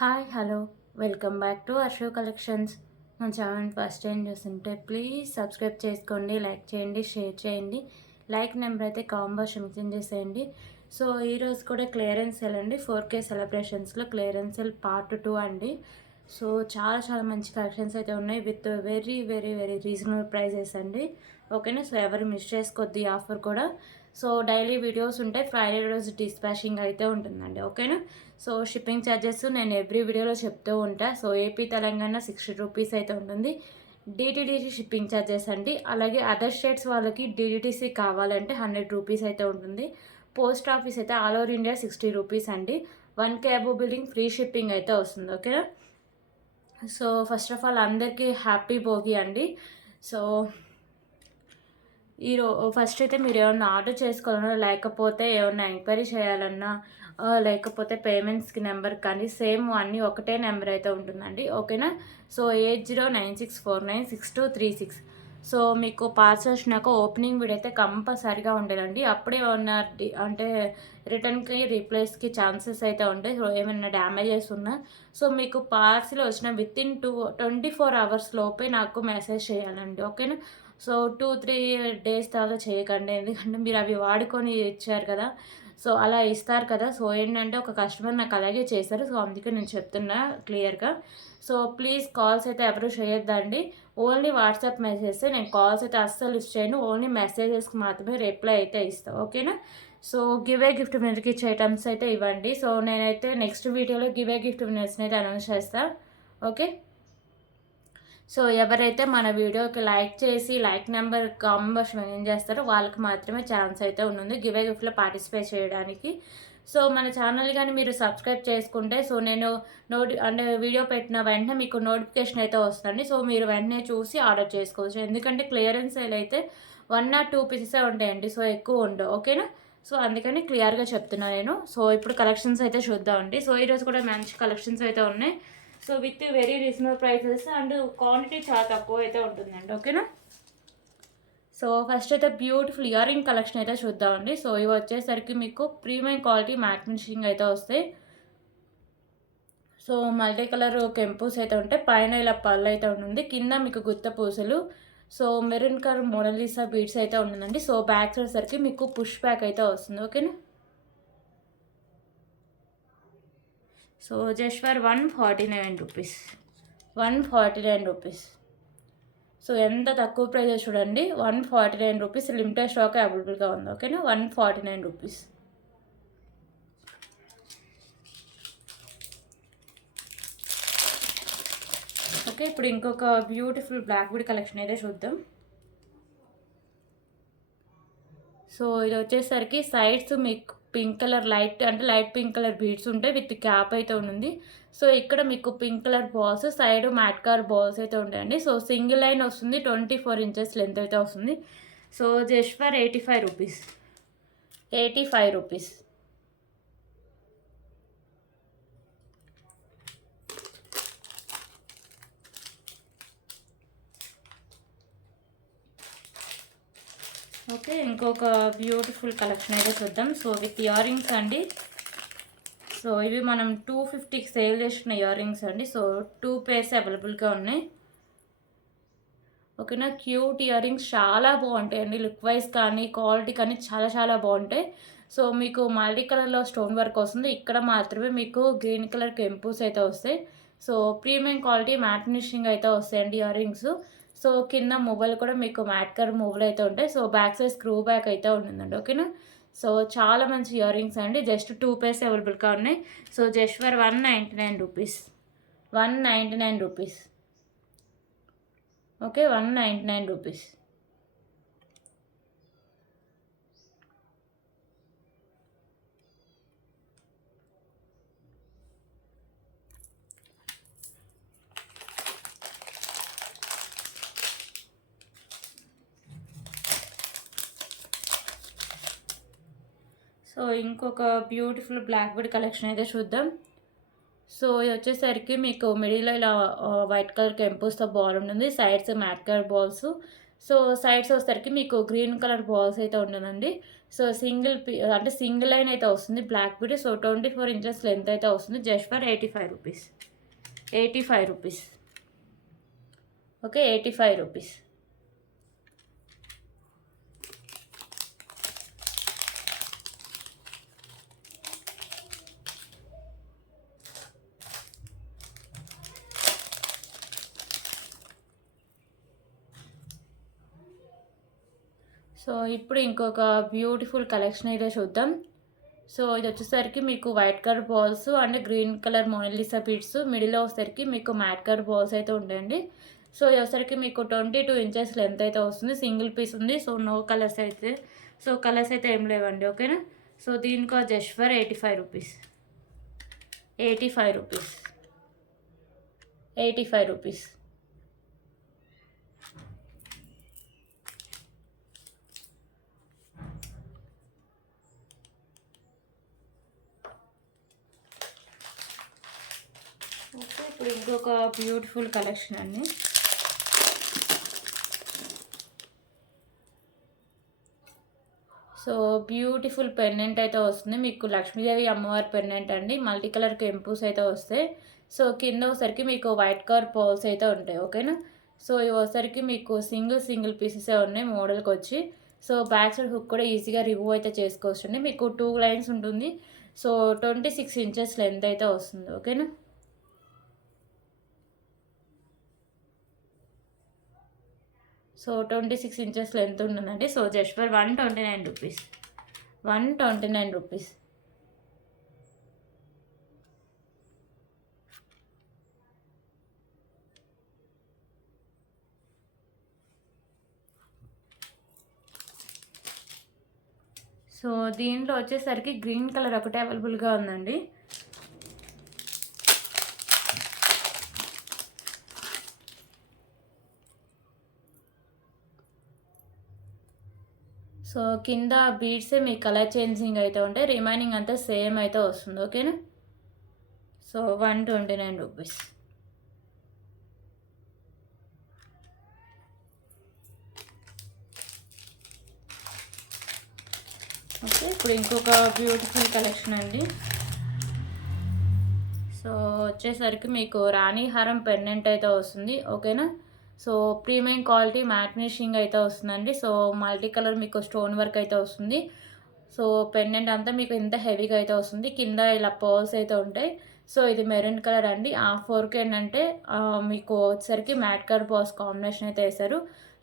Hi hello welcome back to Arsho collections. మన channel first time చూస్తుంటే please subscribe చేసుకోండి, like చేయండి, షేర్ చేయండి. లైక్ నెంబర్ అయితే కాంబోస్ మెన్షన్ చేసేయండి. సో ఈరోజు కూడా క్లియరెన్స్ సేల్ అండి, 4K సెలబ్రేషన్స్లో క్లియరెన్స్ సేల్ పార్ట్ 2 అండి. సో చాలా చాలా మంచి కలెక్షన్స్ అయితే ఉన్నాయి with very very very reasonable prices అండి. ఓకేనా, సో ఎవరు మిస్ చేసుకోవద్దు ఈ ఆఫర్ కూడా. సో డైలీ వీడియోస్ ఉంటాయి, ఫ్రైడే రోజు డిస్పాచింగ్ అయితే ఉంటుందండి. ఓకేనా, సో షిప్పింగ్ ఛార్జెస్ నేను ఎవ్రీ వీడియోలో చెప్తూ ఉంటా. సో ఏపీ తెలంగాణ 60 రూపీస్ అయితే ఉంటుంది డిటిడిసి షిప్పింగ్ ఛార్జెస్ అండి. అలాగే అదర్ స్టేట్స్ వాళ్ళకి డిడిటీసీ కావాలంటే 100 రూపీస్ అయితే ఉంటుంది. పోస్ట్ ఆఫీస్ అయితే ఆల్ ఓవర్ ఇండియా 60 రూపీస్ అండి. 1K above building free shipping అయితే వస్తుంది. ఓకేనా, సో ఫస్ట్ ఆఫ్ ఆల్ అందరికీ హ్యాపీ భోగి అండి. సో ఫస్ట్ అయితే మీరు ఏమన్నా ఆర్డర్ చేసుకోవాలన్నా, లేకపోతే ఏమన్నా ఎంక్వైరీ చేయాలన్నా, లేకపోతే పేమెంట్స్కి నెంబర్ కానీ సేమ్ అన్నీ ఒకటే నెంబర్ అయితే ఉంటుందండి. ఓకేనా, సో 8096496236. సో మీకు పార్సల్ వచ్చినాక ఓపెనింగ్ వీడియో అయితే కంపల్సరిగా ఉండేదండి. అప్పుడే ఏమన్నా అంటే రిటర్న్కి రీప్లేస్కి ఛాన్సెస్ అయితే ఉంటాయి. సో ఏమైనా డ్యామేజెస్ ఉన్నా సో మీకు పార్సిల్ వచ్చిన వితిన్ 24 అవర్స్ లోపే నాకు మెసేజ్ చేయాలండి. ఓకేనా, సో 2-3 డేస్ తర్వాత చేయకండి, ఎందుకంటే మీరు అవి వాడుకొని ఇచ్చారు కదా, సో అలా ఇస్తారు కదా. సో ఏంటంటే ఒక కస్టమర్ నాకు అలాగే చేశారు, సో అందుకే నేను చెప్తున్నా క్లియర్గా. సో ప్లీజ్ కాల్స్ అయితే ఎవరు చేయొద్దండి, ఓన్లీ వాట్సాప్ మెసేజెస్. నేను కాల్స్ అయితే అస్సలు లిస్ట్ చేయను, ఓన్లీ మెసేజెస్కి మాత్రమే రిప్లై అయితే ఇస్తాను. ఓకేనా, సో గివే గిఫ్ట్ విన్నర్కి ఇచ్చే ఐటమ్స్ అయితే ఇవ్వండి. సో నేనైతే నెక్స్ట్ వీడియోలో గివే గిఫ్ట్ విన్నర్స్ని అయితే అనౌన్స్ చేస్తాను. ఓకే, సో ఎవరైతే మన వీడియోకి లైక్ చేసి లైక్ నెంబర్ కాంబోస్ మెన్షన్ చేస్తారో వాళ్ళకి మాత్రమే ఛాన్స్ అయితే ఉంటుంది గివే గిఫ్ట్లో పార్టిసిపేట్ చేయడానికి. సో మన ఛానల్ కానీ మీరు సబ్స్క్రైబ్ చేసుకుంటే సో నేను అంటే వీడియో పెట్టిన వెంటనే మీకు నోటిఫికేషన్ అయితే వస్తుంది. సో మీరు వెంటనే చూసి ఆర్డర్ చేసుకోవచ్చు, ఎందుకంటే క్లియరెన్స్ సేల్ అయితే 1 or 2 పీసెసే ఉంటాయండి, సో ఎక్కువ ఉండవు. ఓకేనా, సో అందుకని క్లియర్గా చెప్తున్నాను నేను. సో ఇప్పుడు కలెక్షన్స్ అయితే చూద్దామండి. సో ఈరోజు కూడా మంచి కలెక్షన్స్ అయితే ఉన్నాయి. So with very reasonable prices and quantity చాలా తక్కువ అయితే ఉంటుందండి. ఓకేనా, సో ఫస్ట్ అయితే బ్యూటిఫుల్ ఇయర్ రింగ్ కలెక్షన్ అయితే చూద్దామండి. సో ఇవి వచ్చేసరికి మీకు ప్రీమియం క్వాలిటీ మ్యాట్ ఫినిషింగ్ అయితే వస్తాయి. సో మల్టీ కలర్ కెంపూస్ అయితే ఉంటాయి, పైన ఇలా పళ్ళు అయితే ఉంటుంది, కింద మీకు గుత్త పూసలు. So maroon colour Mona Lisa beads అయితే ఉంటుందండి. సో బ్యాక్ సైడ్ సరికి మీకు పుష్ బ్యాక్ అయితే వస్తుంది. ఓకేనా, సో జస్ట్ ఫర్ 149 రూపీస్, 149 రూపీస్. సో ఎంత తక్కువ ప్రైస్ చూడండి, 149 రూపీస్. లిమిటెడ్ స్టాక్ అవైలబుల్గా ఉంది. ఓకేనా, 149 రూపీస్. ఓకే, ఇప్పుడు ఇంకొక బ్యూటిఫుల్ బ్లాక్ బీడ్ కలెక్షన్ అయితే చూద్దాం. సో ఇది వచ్చేసరికి సైడ్స్ మీకు pink colour light pink colour beads ఉంటాయి, విత్ క్యాప్ అయితే ఉంటుంది. సో ఇక్కడ మీకు pink colour balls, side mat colour balls అయితే ఉంటాయండి. సో సింగిల్ లైన్ వస్తుంది, 24 ఇంచెస్ లెంత్ అయితే వస్తుంది. So just for 85 rupees, 85 rupees. Okay, ఇంకొక బ్యూటిఫుల్ కలెక్షన్ అయితే చూద్దాం. సో విత్ ఇయర్ రింగ్స్ అండి. సో ఇవి మనం 250కి సేల్ చేసిన ఇయర్ రింగ్స్ అండి. సో 2 పేర్స్ అవైలబుల్గా ఉన్నాయి. ఓకేనా, క్యూట్ ఇయర్ రింగ్స్ చాలా బాగుంటాయండి, లుక్ వైజ్ కానీ క్వాలిటీ కానీ చాలా చాలా బాగుంటాయి. సో మీకు మల్టీ కలర్లో స్టోన్ వర్క్ వస్తుంది, ఇక్కడ మాత్రమే మీకు గ్రీన్ కలర్ కెంపూస్ అయితే వస్తాయి. So premium quality matte finishing అయితే వస్తాయండి ఇయర్ రింగ్స్. సో కింద మొబైల్ కూడా మీకు మ్యాట్ కలర్ మూవలు అయితే ఉంటాయి. So back side screw back అయితే ఉంటుందండి. ఓకేనా, సో చాలా మంచి ఇయర్ రింగ్స్ అండి, జస్ట్ 2 పేర్స్ అవైలబుల్గా ఉన్నాయి. సో జస్ట్ ఫర్ 199 రూపీస్, 199 రూపీస్. Okay, 199 rupees. సో ఇంకొక బ్యూటిఫుల్ బ్లాక్ బీడ్ కలెక్షన్ అయితే చూద్దాం. సో ఇది వచ్చేసరికి మీకు మిడిల్లో ఇలా వైట్ కలర్ కెంపూస్తో బాల్ ఉంటుంది, sides matte colour balls. So sides వచ్చేసరికి మీకు గ్రీన్ కలర్ బాల్స్ అయితే ఉండనండి. సో అంటే సింగిల్ లైన్ అయితే వస్తుంది black bead. So 24 inches length అయితే వస్తుంది. Just for 85 rupees. 85 rupees. Okay, 85 rupees. So ఇప్పుడు ఇంకొక బ్యూటిఫుల్ కలెక్షన్ అయితే చూద్దాం. సో ఇది వచ్చేసరికి మీకు white colour balls and green colour Mona Lisa beads, మిడిల్లో వచ్చేసరికి మీకు మ్యాట్ కలర్ బాల్స్ అయితే ఉంటాయండి. సో ఇది వచ్చేసరికి మీకు 22 ఇంచెస్ లెంత్ అయితే వస్తుంది. సింగిల్ పీస్ ఉంది. సో నో కలర్స్ అయితే, సో కలర్స్ అయితే ఏం లేవండి. ఓకేనా. సో దీనికి just for 85 rupees. 85 rupees. 85 rupees. Okay, ఇప్పుడు ఇంకొక బ్యూటిఫుల్ కలెక్షన్ అండి. సో బ్యూటిఫుల్ పెండెంట్ అయితే వస్తుంది మీకు. లక్ష్మీదేవి అమ్మవారి పెండెంట్ అండి. మల్టీ కలర్ కెంపుస్ అయితే వస్తాయి. సో కింద ఒకసారికి మీకు వైట్ కలర్ పోల్స్ అయితే ఉంటాయి. ఓకేనా. సో ఇవి ఒకసారికి మీకు సింగిల్ పీసెసే ఉన్నాయి మోడల్కి వచ్చి. సో బ్యాక్ సైడ్ హుక్ కూడా ఈజీగా రిమూవ్ అయితే చేసుకోవచ్చు అండి. మీకు 2 లైన్స్ ఉంటుంది. సో 26 ఇంచెస్ లెంత్ అయితే వస్తుంది. ఓకేనా. సో 26 ఇంచెస్ లెంత్ ఉంటుందండి. So just for 129 rupees. 129 rupees. So దీంట్లో వచ్చేసరికి గ్రీన్ కలర్ ఒకటే అవైలబుల్గా ఉందండి. సో కింద బీడ్సే మీ కలర్ చేంజింగ్ అయితే ఉంటాయి. రిమైనింగ్ అంతా సేమ్ అయితే వస్తుంది. ఓకేనా. సో 129 రూపీస్. ఓకే, ఇప్పుడు ఇంకొక బ్యూటిఫుల్ కలెక్షన్ అండి. సో వచ్చేసరికి మీకు రాణి హారం పెండెంట్ అయితే వస్తుంది. ఓకేనా. So premium quality matte finishing అయితే వస్తుందండి. సో మల్టీ కలర్ మీకు స్టోన్ వర్క్ అయితే వస్తుంది. సో పెండెంట్ అంతా మీకు ఇంత హెవీగా అయితే వస్తుంది. కింద ఇలా పర్ల్స్ అయితే ఉంటాయి. సో ఇది మెరూన్ కలర్ అండి. ఆ 4K ఏంటంటే మీకు వచ్చేసరికి మ్యాట్ కలర్ పర్ల్స్ కాంబినేషన్ అయితే వేశారు.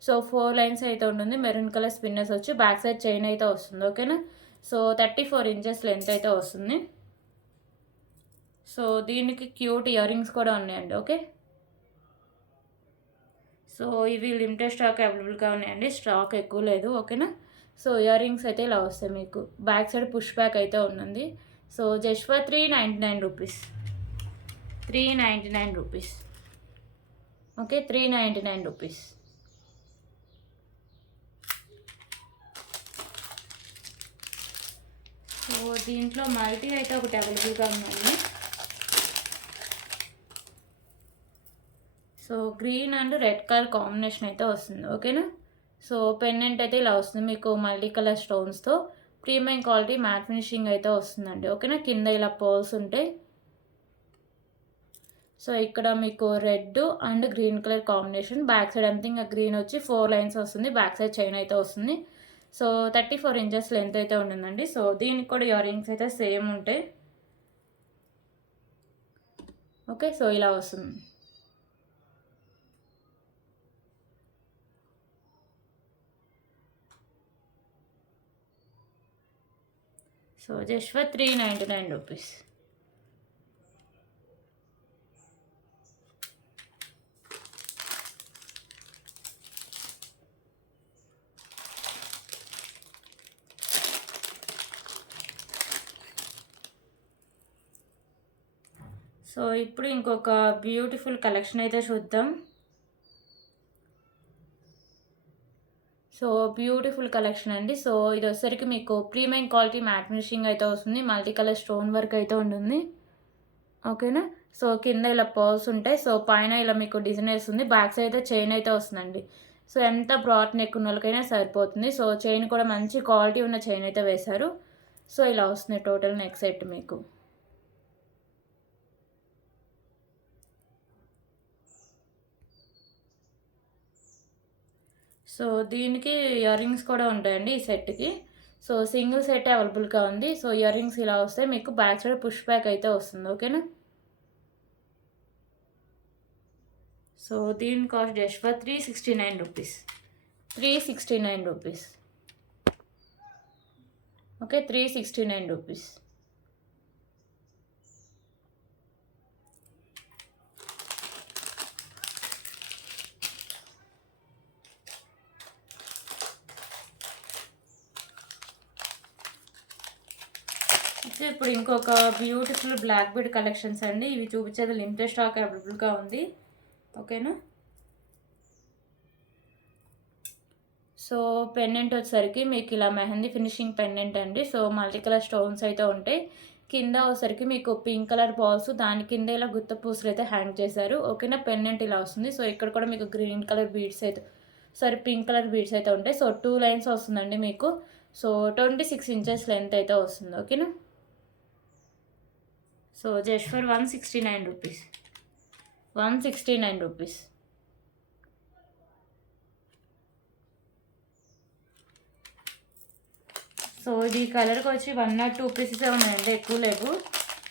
సో 4 లైన్స్ అయితే ఉంటుంది. మెరూన్ కలర్ స్పిన్నర్స్ వచ్చి బ్యాక్ సైడ్ చైన్ అయితే వస్తుంది. ఓకేనా. సో 34 ఇంచెస్ లెంత్ అయితే వస్తుంది. సో దీనికి క్యూట్ ఇయర్ రింగ్స్ కూడా ఉన్నాయండి. ఓకే. సో ఇవి లిమిటెడ్ స్టాక్ అవైలబుల్గా ఉన్నాయండి. స్టాక్ ఎక్కువ లేదు. ఓకేనా. సో ఇయర్ రింగ్స్ అయితే ఇలా వస్తాయి మీకు. బ్యాక్ సైడ్ పుష్ బ్యాక్ అయితే ఉంది. So just for 399 rupees. 399 rupees. Okay, 399 rupees. So దీంట్లో మల్టీ అయితే ఒకటి అవైలబుల్గా ఉందండి. So green and red colour combination అయితే వస్తుంది. ఓకేనా. సో పెండెంట్ అయితే ఇలా వస్తుంది మీకు మల్టీ కలర్ స్టోన్స్తో. ప్రీమియం క్వాలిటీ మ్యాట్ ఫినిషింగ్ అయితే వస్తుందండి. ఓకేనా. కింద ఇలా పర్ల్స్ ఉంటాయి. సో ఇక్కడ మీకు red and green colour combination. Back side అంతా ఇంకా గ్రీన్ వచ్చి 4 లైన్స్ వస్తుంది. బ్యాక్ సైడ్ చైన్ అయితే వస్తుంది. సో 34 ఇంచెస్ లెంత్ అయితే ఉంటుందండి. సో దీనికి కూడా ఇయర్ రింగ్స్ అయితే సేమ్ ఉంటాయి. ఓకే, సో ఇలా వస్తుంది. So just for 399 rupees. So ఇప్పుడు ఇంకొక బ్యూటిఫుల్ కలెక్షన్ అయితే చూద్దాం. సో బ్యూటిఫుల్ కలెక్షన్ అండి. సో ఇది వచ్చేసరికి మీకు ప్రీమియం క్వాలిటీ మ్యాట్ ఫినిషింగ్ అయితే వస్తుంది. మల్టీ కలర్ స్టోన్ వర్క్ అయితే ఉంటుంది. ఓకేనా. సో కింద ఇలా పర్ల్స్ ఉంటాయి. సో పైన ఇలా మీకు డిజైన్ వేస్తుంది. బ్యాక్ సైడ్ అయితే చైన్ అయితే వస్తుందండి. సో ఎంత బ్రాడ్ నెక్ ఉన్న వాళ్ళకైనా సరిపోతుంది. సో చైన్ కూడా మంచి క్వాలిటీ ఉన్న చైన్ అయితే వేశారు. సో ఇలా వస్తుంది టోటల్ నెక్ సెట్ మీకు. సో దీనికి ఇయర్ రింగ్స్ కూడా ఉంటాయండి ఈ సెట్కి. సో సింగిల్ సెట్ అవైలబుల్గా ఉంది. సో ఇయర్ రింగ్స్ ఇలా వస్తాయి మీకు. బ్యాక్ సైడ్ పుష్ బ్యాక్ అయితే వస్తుంది. ఓకేనా. సో దీని కాస్ట్ జస్ట్ ఫర్ 369 రూపీస్. 369 రూపీస్. ఓకే, 369 రూపీస్. ఇప్పుడు ఇంకొక బ్యూటిఫుల్ బ్లాక్ బీడ్ కలెక్షన్స్ అండి. ఇవి చూపించేది లిమిటెడ్ స్టాక్ అవైలబుల్గా ఉంది. ఓకేనా. సో పెండెంట్ వచ్చేసరికి మీకు ఇలా మెహందీ ఫినిషింగ్ పెండెంట్ అండి. సో మల్టీ కలర్ స్టోన్స్ అయితే ఉంటాయి. కింద వచ్చేసరికి మీకు పింక్ కలర్ బాల్స్, దాని కింద ఇలా గుత్త పూసలు అయితే హ్యాంగ్ చేశారు. ఓకేనా. పెండెంట్ ఇలా వస్తుంది. సో ఇక్కడ కూడా మీకు గ్రీన్ కలర్ బీడ్స్ అయితే పింక్ కలర్ బీడ్స్ అయితే ఉంటాయి. సో 2 లైన్స్ వస్తుందండి మీకు. సో 26 ఇంచెస్ లెంత్ అయితే వస్తుంది. ఓకేనా. సో జస్ట్ ఫర్ 169 రూపీస్. 169 రూపీస్. సో ఇది కలర్కి వచ్చి 1 or 2 పీసెస్ ఉన్నాయండి, ఎక్కువ లేవు.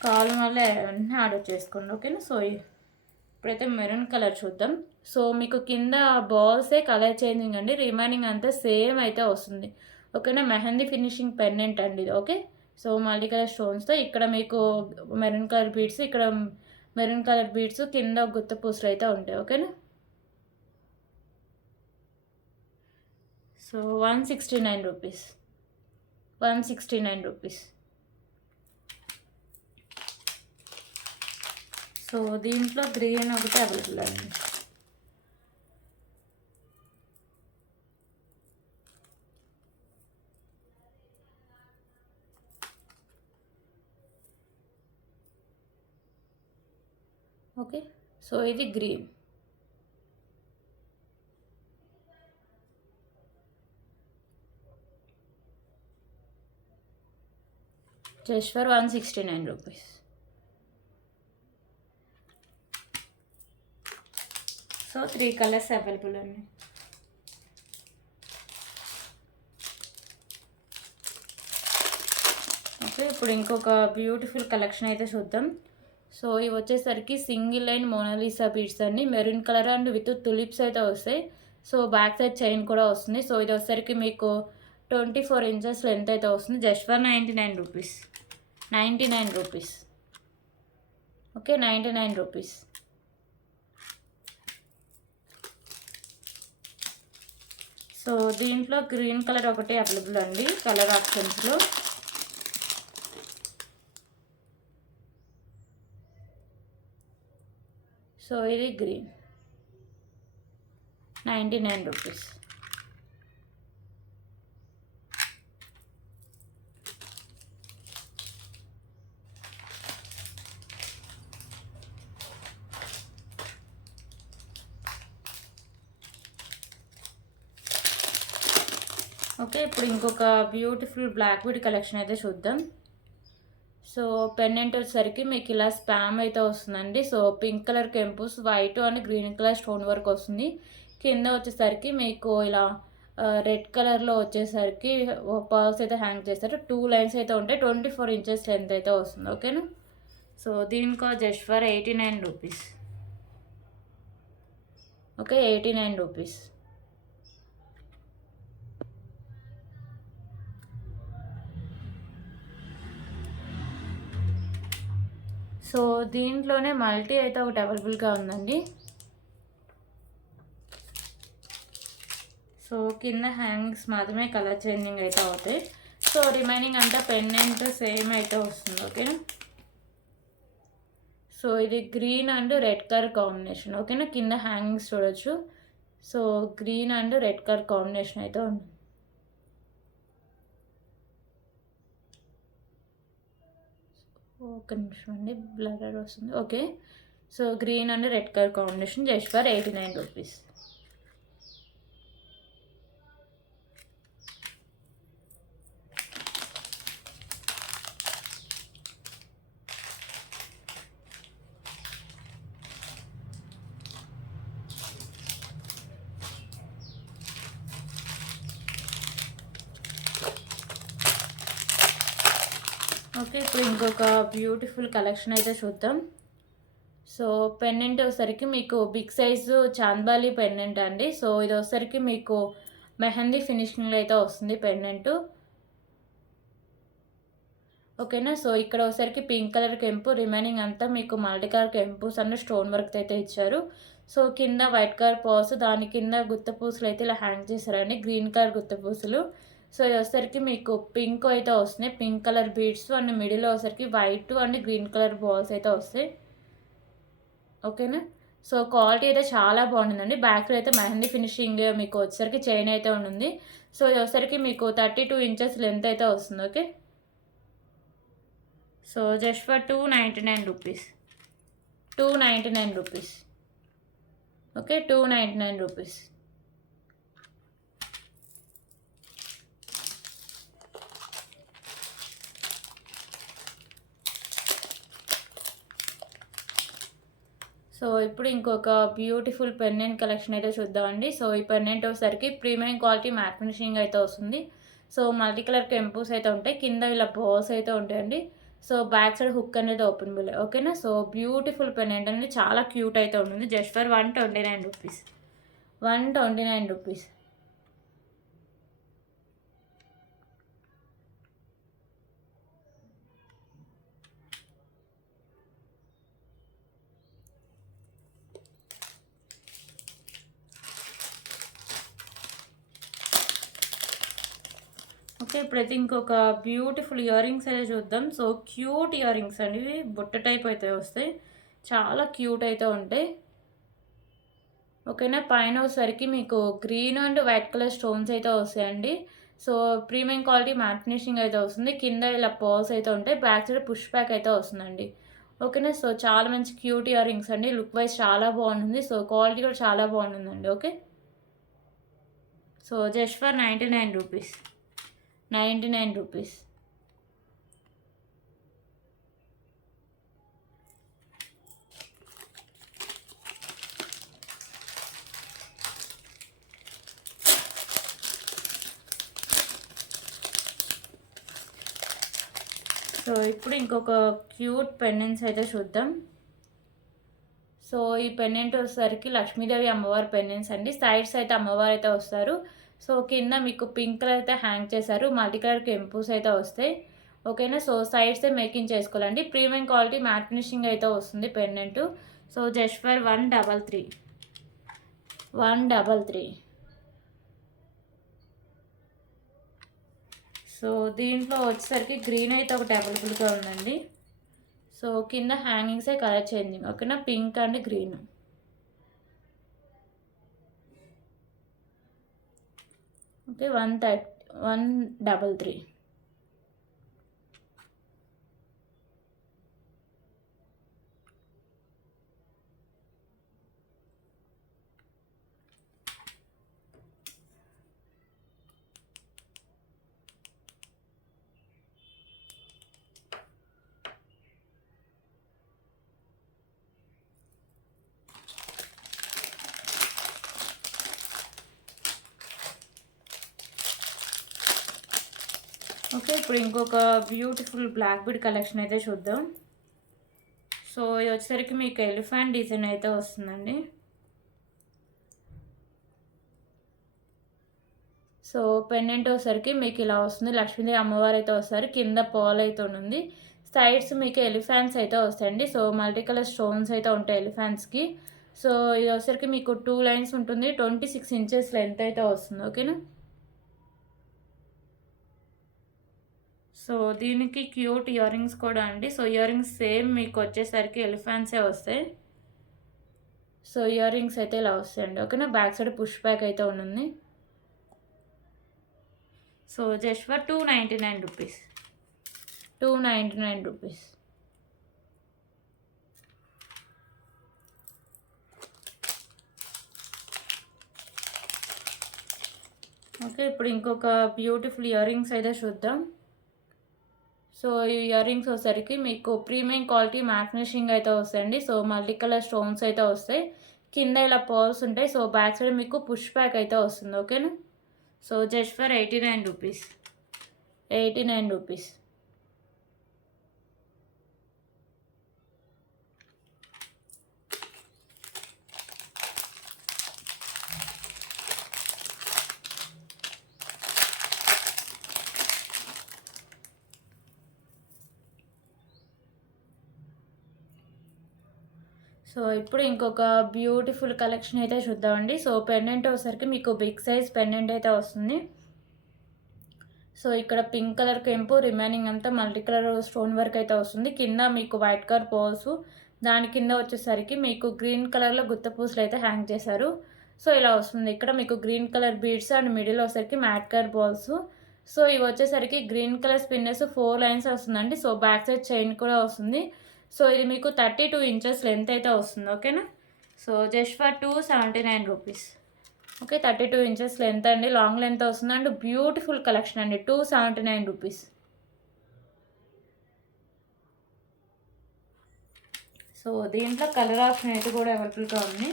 కావాలని వల్ల వెంటనే ఆర్డర్ చేసుకోండి. ఓకేనా. సో ఇప్పుడైతే మెరూన్ కలర్ చూద్దాం. సో మీకు కింద బాల్సే కలర్ చేంజింగ్ అండి, రిమైనింగ్ అంతా సేమ్ అయితే వస్తుంది. ఓకేనా. మెహందీ ఫినిషింగ్ పెండెంట్ అండి ఇది. ఓకే. సో మల్టీ కలర్ స్టోన్స్తో ఇక్కడ మీకు మెరూన్ కలర్ బీడ్స్, ఇక్కడ మెరూన్ కలర్ బీడ్స్, కింద గుత్త పూసలు అయితే ఉంటాయి. ఓకేనా. సో 169 రూపీస్. 169 రూపీస్. సో దీంట్లో గ్రీన్ ఒకటి అవైలబుల్ అండి. ఓకే. సో ఇది green. Just for 169 rupees. So 3 colours available అండి. ఓకే, ఇప్పుడు ఇంకొక బ్యూటిఫుల్ కలెక్షన్ అయితే చూద్దాం. సో ఇవి వచ్చేసరికి సింగిల్ లైన్ మోనాలిసా బీడ్స్ అండి. Maroon colour and with tulips అయితే వస్తాయి. సో బ్యాక్ సైడ్ చైన్ కూడా వస్తుంది. సో ఇది వచ్చేసరికి మీకు 24 ఇంచెస్ లెంత్ అయితే వస్తుంది. జస్ట్ ఫర్ 99 రూపీస్. 99 రూపీస్. Okay, 99 rupees. సో దీంట్లో గ్రీన్ కలర్ ఒకటి అవైలబుల్ అండి కలర్ ఆప్షన్స్లో. సో ఇది గ్రీన్. 99 రూపీస్. ఓకే, ఇప్పుడు ఇంకొక బ్యూటిఫుల్ బ్లాక్ బీడ్ కలెక్షన్ అయితే చూద్దాం. సో పెండెంట్ వచ్చేసరికి మీకు ఇలా స్పామ్ అయితే వస్తుందండి. సో పింక్ కలర్ కెంపుస్, white and green colour stone work వస్తుంది. కింద వచ్చేసరికి మీకు ఇలా రెడ్ కలర్లో వచ్చేసరికి పర్ల్స్ అయితే హ్యాంగ్ చేస్తారు. 2 లైన్స్ అయితే ఉంటాయి. 24 ఇంచెస్ లెంత్ అయితే వస్తుంది. ఓకేనా. సో దీనికి just for 89 rupees. Okay, 89 rupees. So దీంట్లోనే మల్టీ అయితే ఒకటి అవైలబుల్గా ఉందండి. సో కింద హ్యాంగ్స్ మాత్రమే కలర్ చేంజింగ్ అయితే అవుతాయి. సో రిమైనింగ్ అంతా పెండెంట్ సేమ్ అయితే వస్తుంది. ఓకేనా. సో ఇది green and red colour combination. ఓకేనా. కింద హ్యాంగింగ్స్ చూడొచ్చు. So green and red colour combination అయితే ఉంది. ఒక నిమిషం అండి, బ్లర్ వస్తుంది. Okay. So green and red colour combination just for 89 rupees. Okay, ఇప్పుడు ఇంకొక బ్యూటిఫుల్ కలెక్షన్ అయితే చూద్దాం. సో పెండెంట్ వచ్చేసరికి మీకు బిగ్ సైజు చాంద్బాలి పెండెంట్ అండి. సో ఇది వచ్చేసరికి మీకు మెహందీ ఫినిషింగ్లో అయితే వస్తుంది పెండెంట్. ఓకేనా. సో ఇక్కడ ఒకసారికి పింక్ కలర్ కెంపు, రిమైనింగ్ అంతా మీకు మల్టీ కలర్ కెంపుస్ అన్న స్టోన్ వర్క్ అయితే ఇచ్చారు. సో కింద వైట్ కలర్ పాస్, దాని కింద గుత్త పూసలు అయితే ఇలా హ్యాంగ్ చేశారండి, గ్రీన్ కలర్ గుత్త పూసలు. సో ఇది వచ్చేసరికి మీకు పింక్ అయితే వస్తున్నాయి, పింక్ కలర్ బీడ్స్ అండ్ మిడిల్లో వచ్చేసరికి white and green colour balls అయితే వస్తాయి. ఓకేనా. సో క్వాలిటీ అయితే చాలా బాగుంటుందండి. బ్యాక్ అయితే మెహందీ ఫినిషింగ్ మీకు వచ్చేసరికి చైన్ అయితే ఉంటుంది. సో ఇది వచ్చేసరికి మీకు 32 ఇంచెస్ లెంత్ అయితే వస్తుంది. ఓకే. సో జస్ట్ ఫర్ 299 రూపీస్, 299 రూపీస్. Okay, 299 rupees. సో ఇప్పుడు ఇంకొక బ్యూటిఫుల్ పెండెంట్ కలెక్షన్ అయితే చూద్దామండి. సో ఈ పెండెంట్ వచ్చేసరికి ప్రీమియం క్వాలిటీ మ్యాట్ ఫినిషింగ్ అయితే వస్తుంది. సో మల్టీ కలర్ కెంపుస్ అయితే ఉంటాయి, కింద ఇలా బాల్స్ అయితే ఉంటాయండి. సో బ్యాక్ సైడ్ హుక్ అనేది ఓపెనబుల్. ఓకేనా. సో బ్యూటిఫుల్ పెండెంట్ అనేది చాలా క్యూట్ అయితే ఉంటుంది. Just for 129 rupees, 129 rupees. Okay, ఇప్పుడైతే ఇంకొక బ్యూటిఫుల్ ఇయర్ రింగ్స్ అయితే చూద్దాం. సో క్యూట్ ఇయర్ రింగ్స్ అండి, బుట్ట టైప్ అయితే వస్తాయి, చాలా క్యూట్ అయితే ఉంటాయి. ఓకేనా. పైన వచ్చేసరికి మీకు green and white colour stones అయితే వస్తాయండి. So premium quality matte finishing అయితే వస్తుంది, కింద ఇలా పర్ల్స్ అయితే ఉంటాయి, బ్యాక్ సైడ్ పుష్ బ్యాక్ అయితే వస్తుందండి. ఓకేనా. సో చాలా మంచి క్యూట్ ఇయర్ రింగ్స్ అండి, లుక్ వైజ్ చాలా బాగుంటుంది. సో క్వాలిటీ కూడా చాలా బాగుంటుందండి. ఓకే. సో జస్ట్ ఫర్ 99 రూపీస్, 99 రూపీస్. సో ఇప్పుడు ఇంకొక క్యూట్ పెండెంట్స్ అయితే చూద్దాం. సో ఈ పెండెంట్ వచ్చేసరికి లక్ష్మీదేవి అమ్మవారి పెండెంట్స్ అండి. సైడ్స్ అయితే అమ్మవారు అయితే వస్తారు. సో కింద మీకు పింక్ కలర్ అయితే హ్యాంగ్ చేశారు, మల్టీ కలర్ కెంపుస్ అయితే వస్తాయి. ఓకేనా. సో సైడ్సే మేకింగ్ చేసుకోవాలండి, ప్రీమియం క్వాలిటీ మ్యాట్ ఫినిషింగ్ అయితే వస్తుంది పెండెంట్. So just for 133, 133. సో దీంట్లో వచ్చేసరికి గ్రీన్ అయితే ఒకటి అవైలబుల్గా ఉందండి. సో కింద హ్యాంగింగ్సే కలర్ చేంజింగ్. ఓకేనా, పింక్ అండ్ గ్రీన్. ఓకే, 133. ఓకే, ఇప్పుడు ఇంకొక బ్యూటిఫుల్ బ్లాక్ బీడ్ కలెక్షన్ అయితే చూద్దాం. సో ఇది వచ్చేసరికి మీకు ఎలిఫెంట్ డిజైన్ అయితే వస్తుందండి. సో పెండెంట్ వచ్చేసరికి మీకు ఇలా వస్తుంది, లక్ష్మీదేవి అమ్మవారు అయితే వస్తారు, కింద పాల్ అయితే ఉంది, సైడ్స్ మీకు ఎలిఫెంట్స్ అయితే వస్తాయండి. సో మల్టీ కలర్ స్టోన్స్ అయితే ఉంటాయి ఎలిఫెంట్స్కి. సో ఇది వచ్చేసరికి మీకు 2 లైన్స్ ఉంటుంది, 26 ఇంచెస్ లెంత్ అయితే వస్తుంది. ఓకేనా. సో దీనికి క్యూట్ ఇయర్ రింగ్స్ కూడా అండి. సో ఇయర్ రింగ్స్ సేమ్ మీకు వచ్చేసరికి ఎలిఫెంట్సే వస్తాయి. సో ఇయర్ రింగ్స్ అయితే ఇలా వస్తాయండి. ఓకేనా. బ్యాక్ సైడ్ పుష్ బ్యాక్ అయితే ఉంటుంది. సో జస్ట్ ఫర్ 299 రూపీస్, 299 రూపీస్. ఓకే, ఇప్పుడు ఇంకొక బ్యూటిఫుల్ ఇయర్ రింగ్స్ అయితే చూద్దాం. సో ఈ ఇయర్ రింగ్స్ వచ్చేసరికి మీకు ప్రీమియం క్వాలిటీ మ్యాట్ ఫినిషింగ్ అయితే వస్తాయండి. సో మల్టీ కలర్ స్టోన్స్ అయితే వస్తాయి, కింద ఇలా పర్ల్స్ ఉంటాయి. సో బ్యాక్ సైడ్ మీకు పుష్ బ్యాక్ అయితే వస్తుంది. ఓకేనా. సో జస్ట్ ఫర్ 89 రూపీస్, 89 రూపీస్. సో ఇప్పుడు ఇంకొక బ్యూటిఫుల్ కలెక్షన్ అయితే చూద్దామండి. సో పెండెంట్ వచ్చేసరికి మీకు బిగ్ సైజ్ పెండెంట్ అయితే వస్తుంది. సో ఇక్కడ పింక్ కలర్ కెంపు, రిమైనింగ్ అంతా మల్టీ కలర్ స్టోన్ వర్క్ అయితే వస్తుంది. కింద మీకు వైట్ కలర్ పోల్స్, దాని కింద వచ్చేసరికి మీకు గ్రీన్ కలర్లో గుత్త పూసలు అయితే హ్యాంగ్ చేశారు. సో ఇలా వస్తుంది. ఇక్కడ మీకు green colour beads and middle వచ్చేసరికి మ్యాట్ కలర్ బాల్స్. సో ఇవి వచ్చేసరికి గ్రీన్ కలర్ స్పిన్నర్స్ 4 లైన్స్ వస్తుందండి. సో బ్యాక్ సైడ్ చైన్ కూడా వస్తుంది. సో ఇది మీకు 32 ఇంచెస్ లెంత్ అయితే వస్తుంది. ఓకేనా. So just for 279 rupees. Okay, 32 inches length అండి, లాంగ్ లెంత్ వస్తుంది అండ్ బ్యూటిఫుల్ కలెక్షన్ అండి. 279 రూపీస్. సో దీంట్లో కలర్ ఆప్షన్ అయితే కూడా అవైలబుల్గా ఉంది.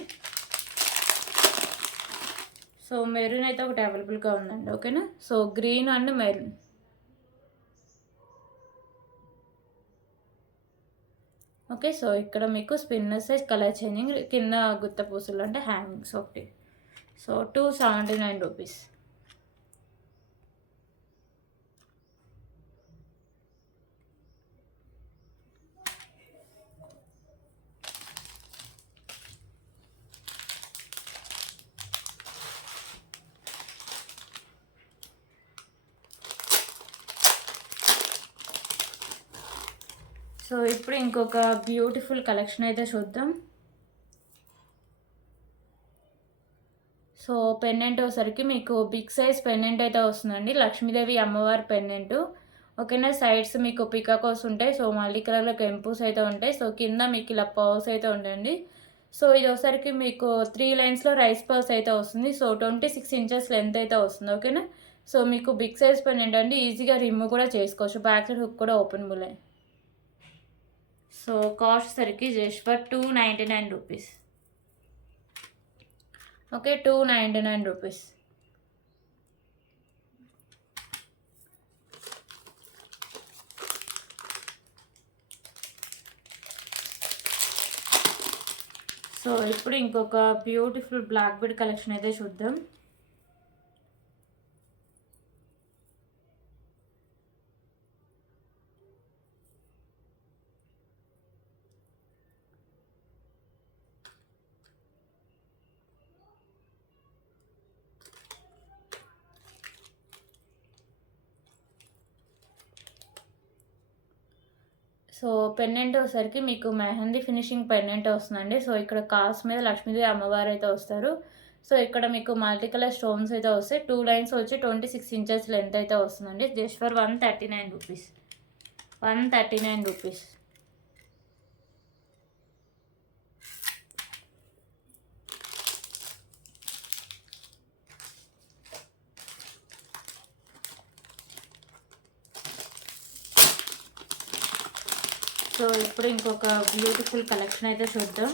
సో మెరూన్ అయితే ఒకటి అవైలబుల్గా ఉందండి. ఓకేనా. So green and maroon. Okay, so ఇక్కడ మీకు స్పిన్నర్ సైజ్ కలర్ చేంజింగ్, కింద గుత్త పూసలు అంటే హ్యాంగింగ్స్ ఒకటి. సో 279 రూపీస్. సో ఇప్పుడు ఇంకొక బ్యూటిఫుల్ కలెక్షన్ అయితే చూద్దాం. సో పెండెంట్ వచ్చేసరికి మీకు బిగ్ సైజ్ పెండెంట్ అయితే వస్తుందండి. లక్ష్మీదేవి అమ్మవారి పెండెంట్. ఓకేనా. సైడ్స్ మీకు పికాకోస్ ఉంటాయి. సో మల్టీ కలర్లో కెంపూస్ అయితే ఉంటాయి. సో కింద మీకు ఇలా పర్ల్స్ అయితే ఉంటాయండి. సో ఇది వచ్చేసరికి మీకు 3 లైన్స్లో రైస్ పర్ల్స్ అయితే వస్తుంది. సో 26 ఇంచెస్ లెంత్ అయితే వస్తుంది. ఓకేనా. సో మీకు బిగ్ సైజ్ పెండెంట్ అండి, ఈజీగా రిమూవ్ కూడా చేసుకోవచ్చు. బ్యాక్ సైడ్ హుక్ కూడా ఓపెనబుల్. సో కాస్ట్ సరికి just for 299 rupees. Okay, 299 rupees. So ఇప్పుడు ఇంకొక బ్యూటిఫుల్ బ్లాక్ బీడ్ కలెక్షన్ అయితే చూద్దాం. సో పెండెంట్ వచ్చేసరికి మీకు మెహందీ ఫినిషింగ్ పెండెంట్ వస్తుందండి. సో ఇక్కడ కాస్ట్ మీద లక్ష్మీదేవి అమ్మవారు అయితే వస్తారు. సో ఇక్కడ మీకు మల్టీ కలర్ స్టోన్స్ అయితే వస్తాయి. 2 లైన్స్ వచ్చి 26 ఇంచెస్ లెంత్ అయితే వస్తుందండి. జస్ట్ ఫర్ 139 రూపీస్. 139 రూపీస్. సో ఇప్పుడు ఇంకొక బ్యూటిఫుల్ కలెక్షన్ అయితే చూద్దాం.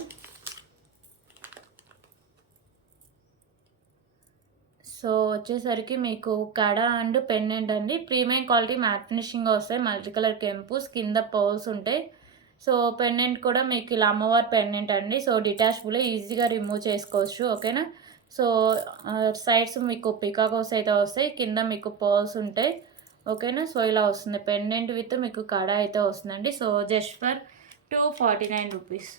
సో వచ్చేసరికి మీకు కడ అండ్ పెండెంట్ అండి. ప్రీమియం క్వాలిటీ మ్యాట్ ఫినిషింగ్ వస్తాయి. మల్టీ కలర్ కెంపుస్, కింద పర్ల్స్ ఉంటాయి. సో పెండెంట్ కూడా మీకు ఇలా అమ్మవారి పెండెంట్ అండి. సో డిటాచబుల్, ఈజీగా రిమూవ్ చేసుకోవచ్చు. ఓకేనా. సో సైడ్స్ మీకు పికాకోస్ అయితే వస్తాయి, కింద మీకు పర్ల్స్ ఉంటాయి. ఓకేనా. సో ఇలా వస్తుంది పెండెంట్ విత్ మీకు కడ అయితే వస్తుందండి. సో జస్ట్ ఫర్ 249 రూపీస్.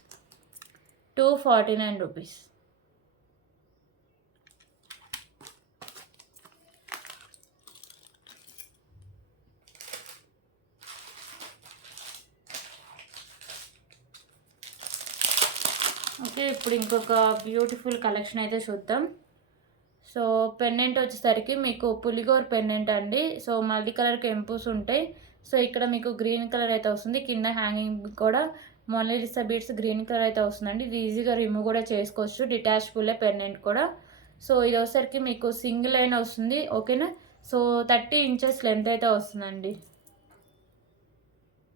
249 రూపీస్. ఓకే, ఇప్పుడు ఇంకొక బ్యూటిఫుల్ కలెక్షన్ అయితే చూద్దాం. సో పెండెంట్ వచ్చేసరికి మీకు పులిగోర్ పెండెంట్ అండి. సో మల్టీ కలర్ కెంపుస్ ఉంటాయి. సో ఇక్కడ మీకు గ్రీన్ కలర్ అయితే వస్తుంది. కింద హ్యాంగింగ్ కూడా మొనాలిసా బీడ్స్ గ్రీన్ కలర్ అయితే వస్తుందండి. ఇది ఈజీగా రిమూవ్ కూడా చేసుకోవచ్చు. డిటాచబుల్ పెండెంట్ కూడా. సో ఇది వచ్చేసరికి మీకు సింగిల్ లైన్ వస్తుంది. ఓకేనా. సో 30 ఇంచెస్ లెంత్ అయితే వస్తుందండి.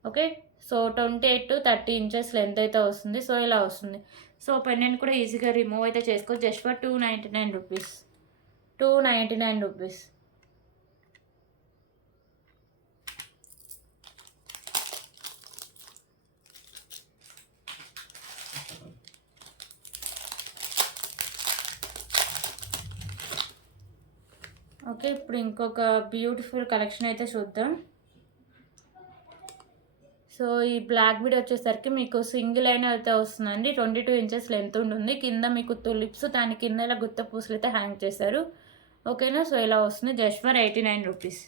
ఓకే. సో 28 to 30 ఇంచెస్ లెంత్ అయితే వస్తుంది. సో ఇలా వస్తుంది. సో పెండెంట్ కూడా ఈజీగా రిమూవ్ అయితే చేసుకోవచ్చు. జస్ట్ ఫర్ 299 రూపీస్. 299 రూపీస్. ఓకే, ఇప్పుడు ఇంకొక బ్యూటిఫుల్ కలెక్షన్ అయితే చూద్దాం. సో సో ఈ బ్లాక్ బీడ్ వచ్చేసరికి మీకు సింగిల్ అయిన అయితే వస్తుందండి. 22 ఇంచెస్ లెంత్ ఉంటుంది. కింద మీకు తులిప్స్ దాని కింద ఇలా గుత్త పూసలు అయితే హ్యాంగ్ చేశారు. ఓకేనా. సో ఇలా వస్తుంది జస్ట్ ఫర్ 89 రూపీస్.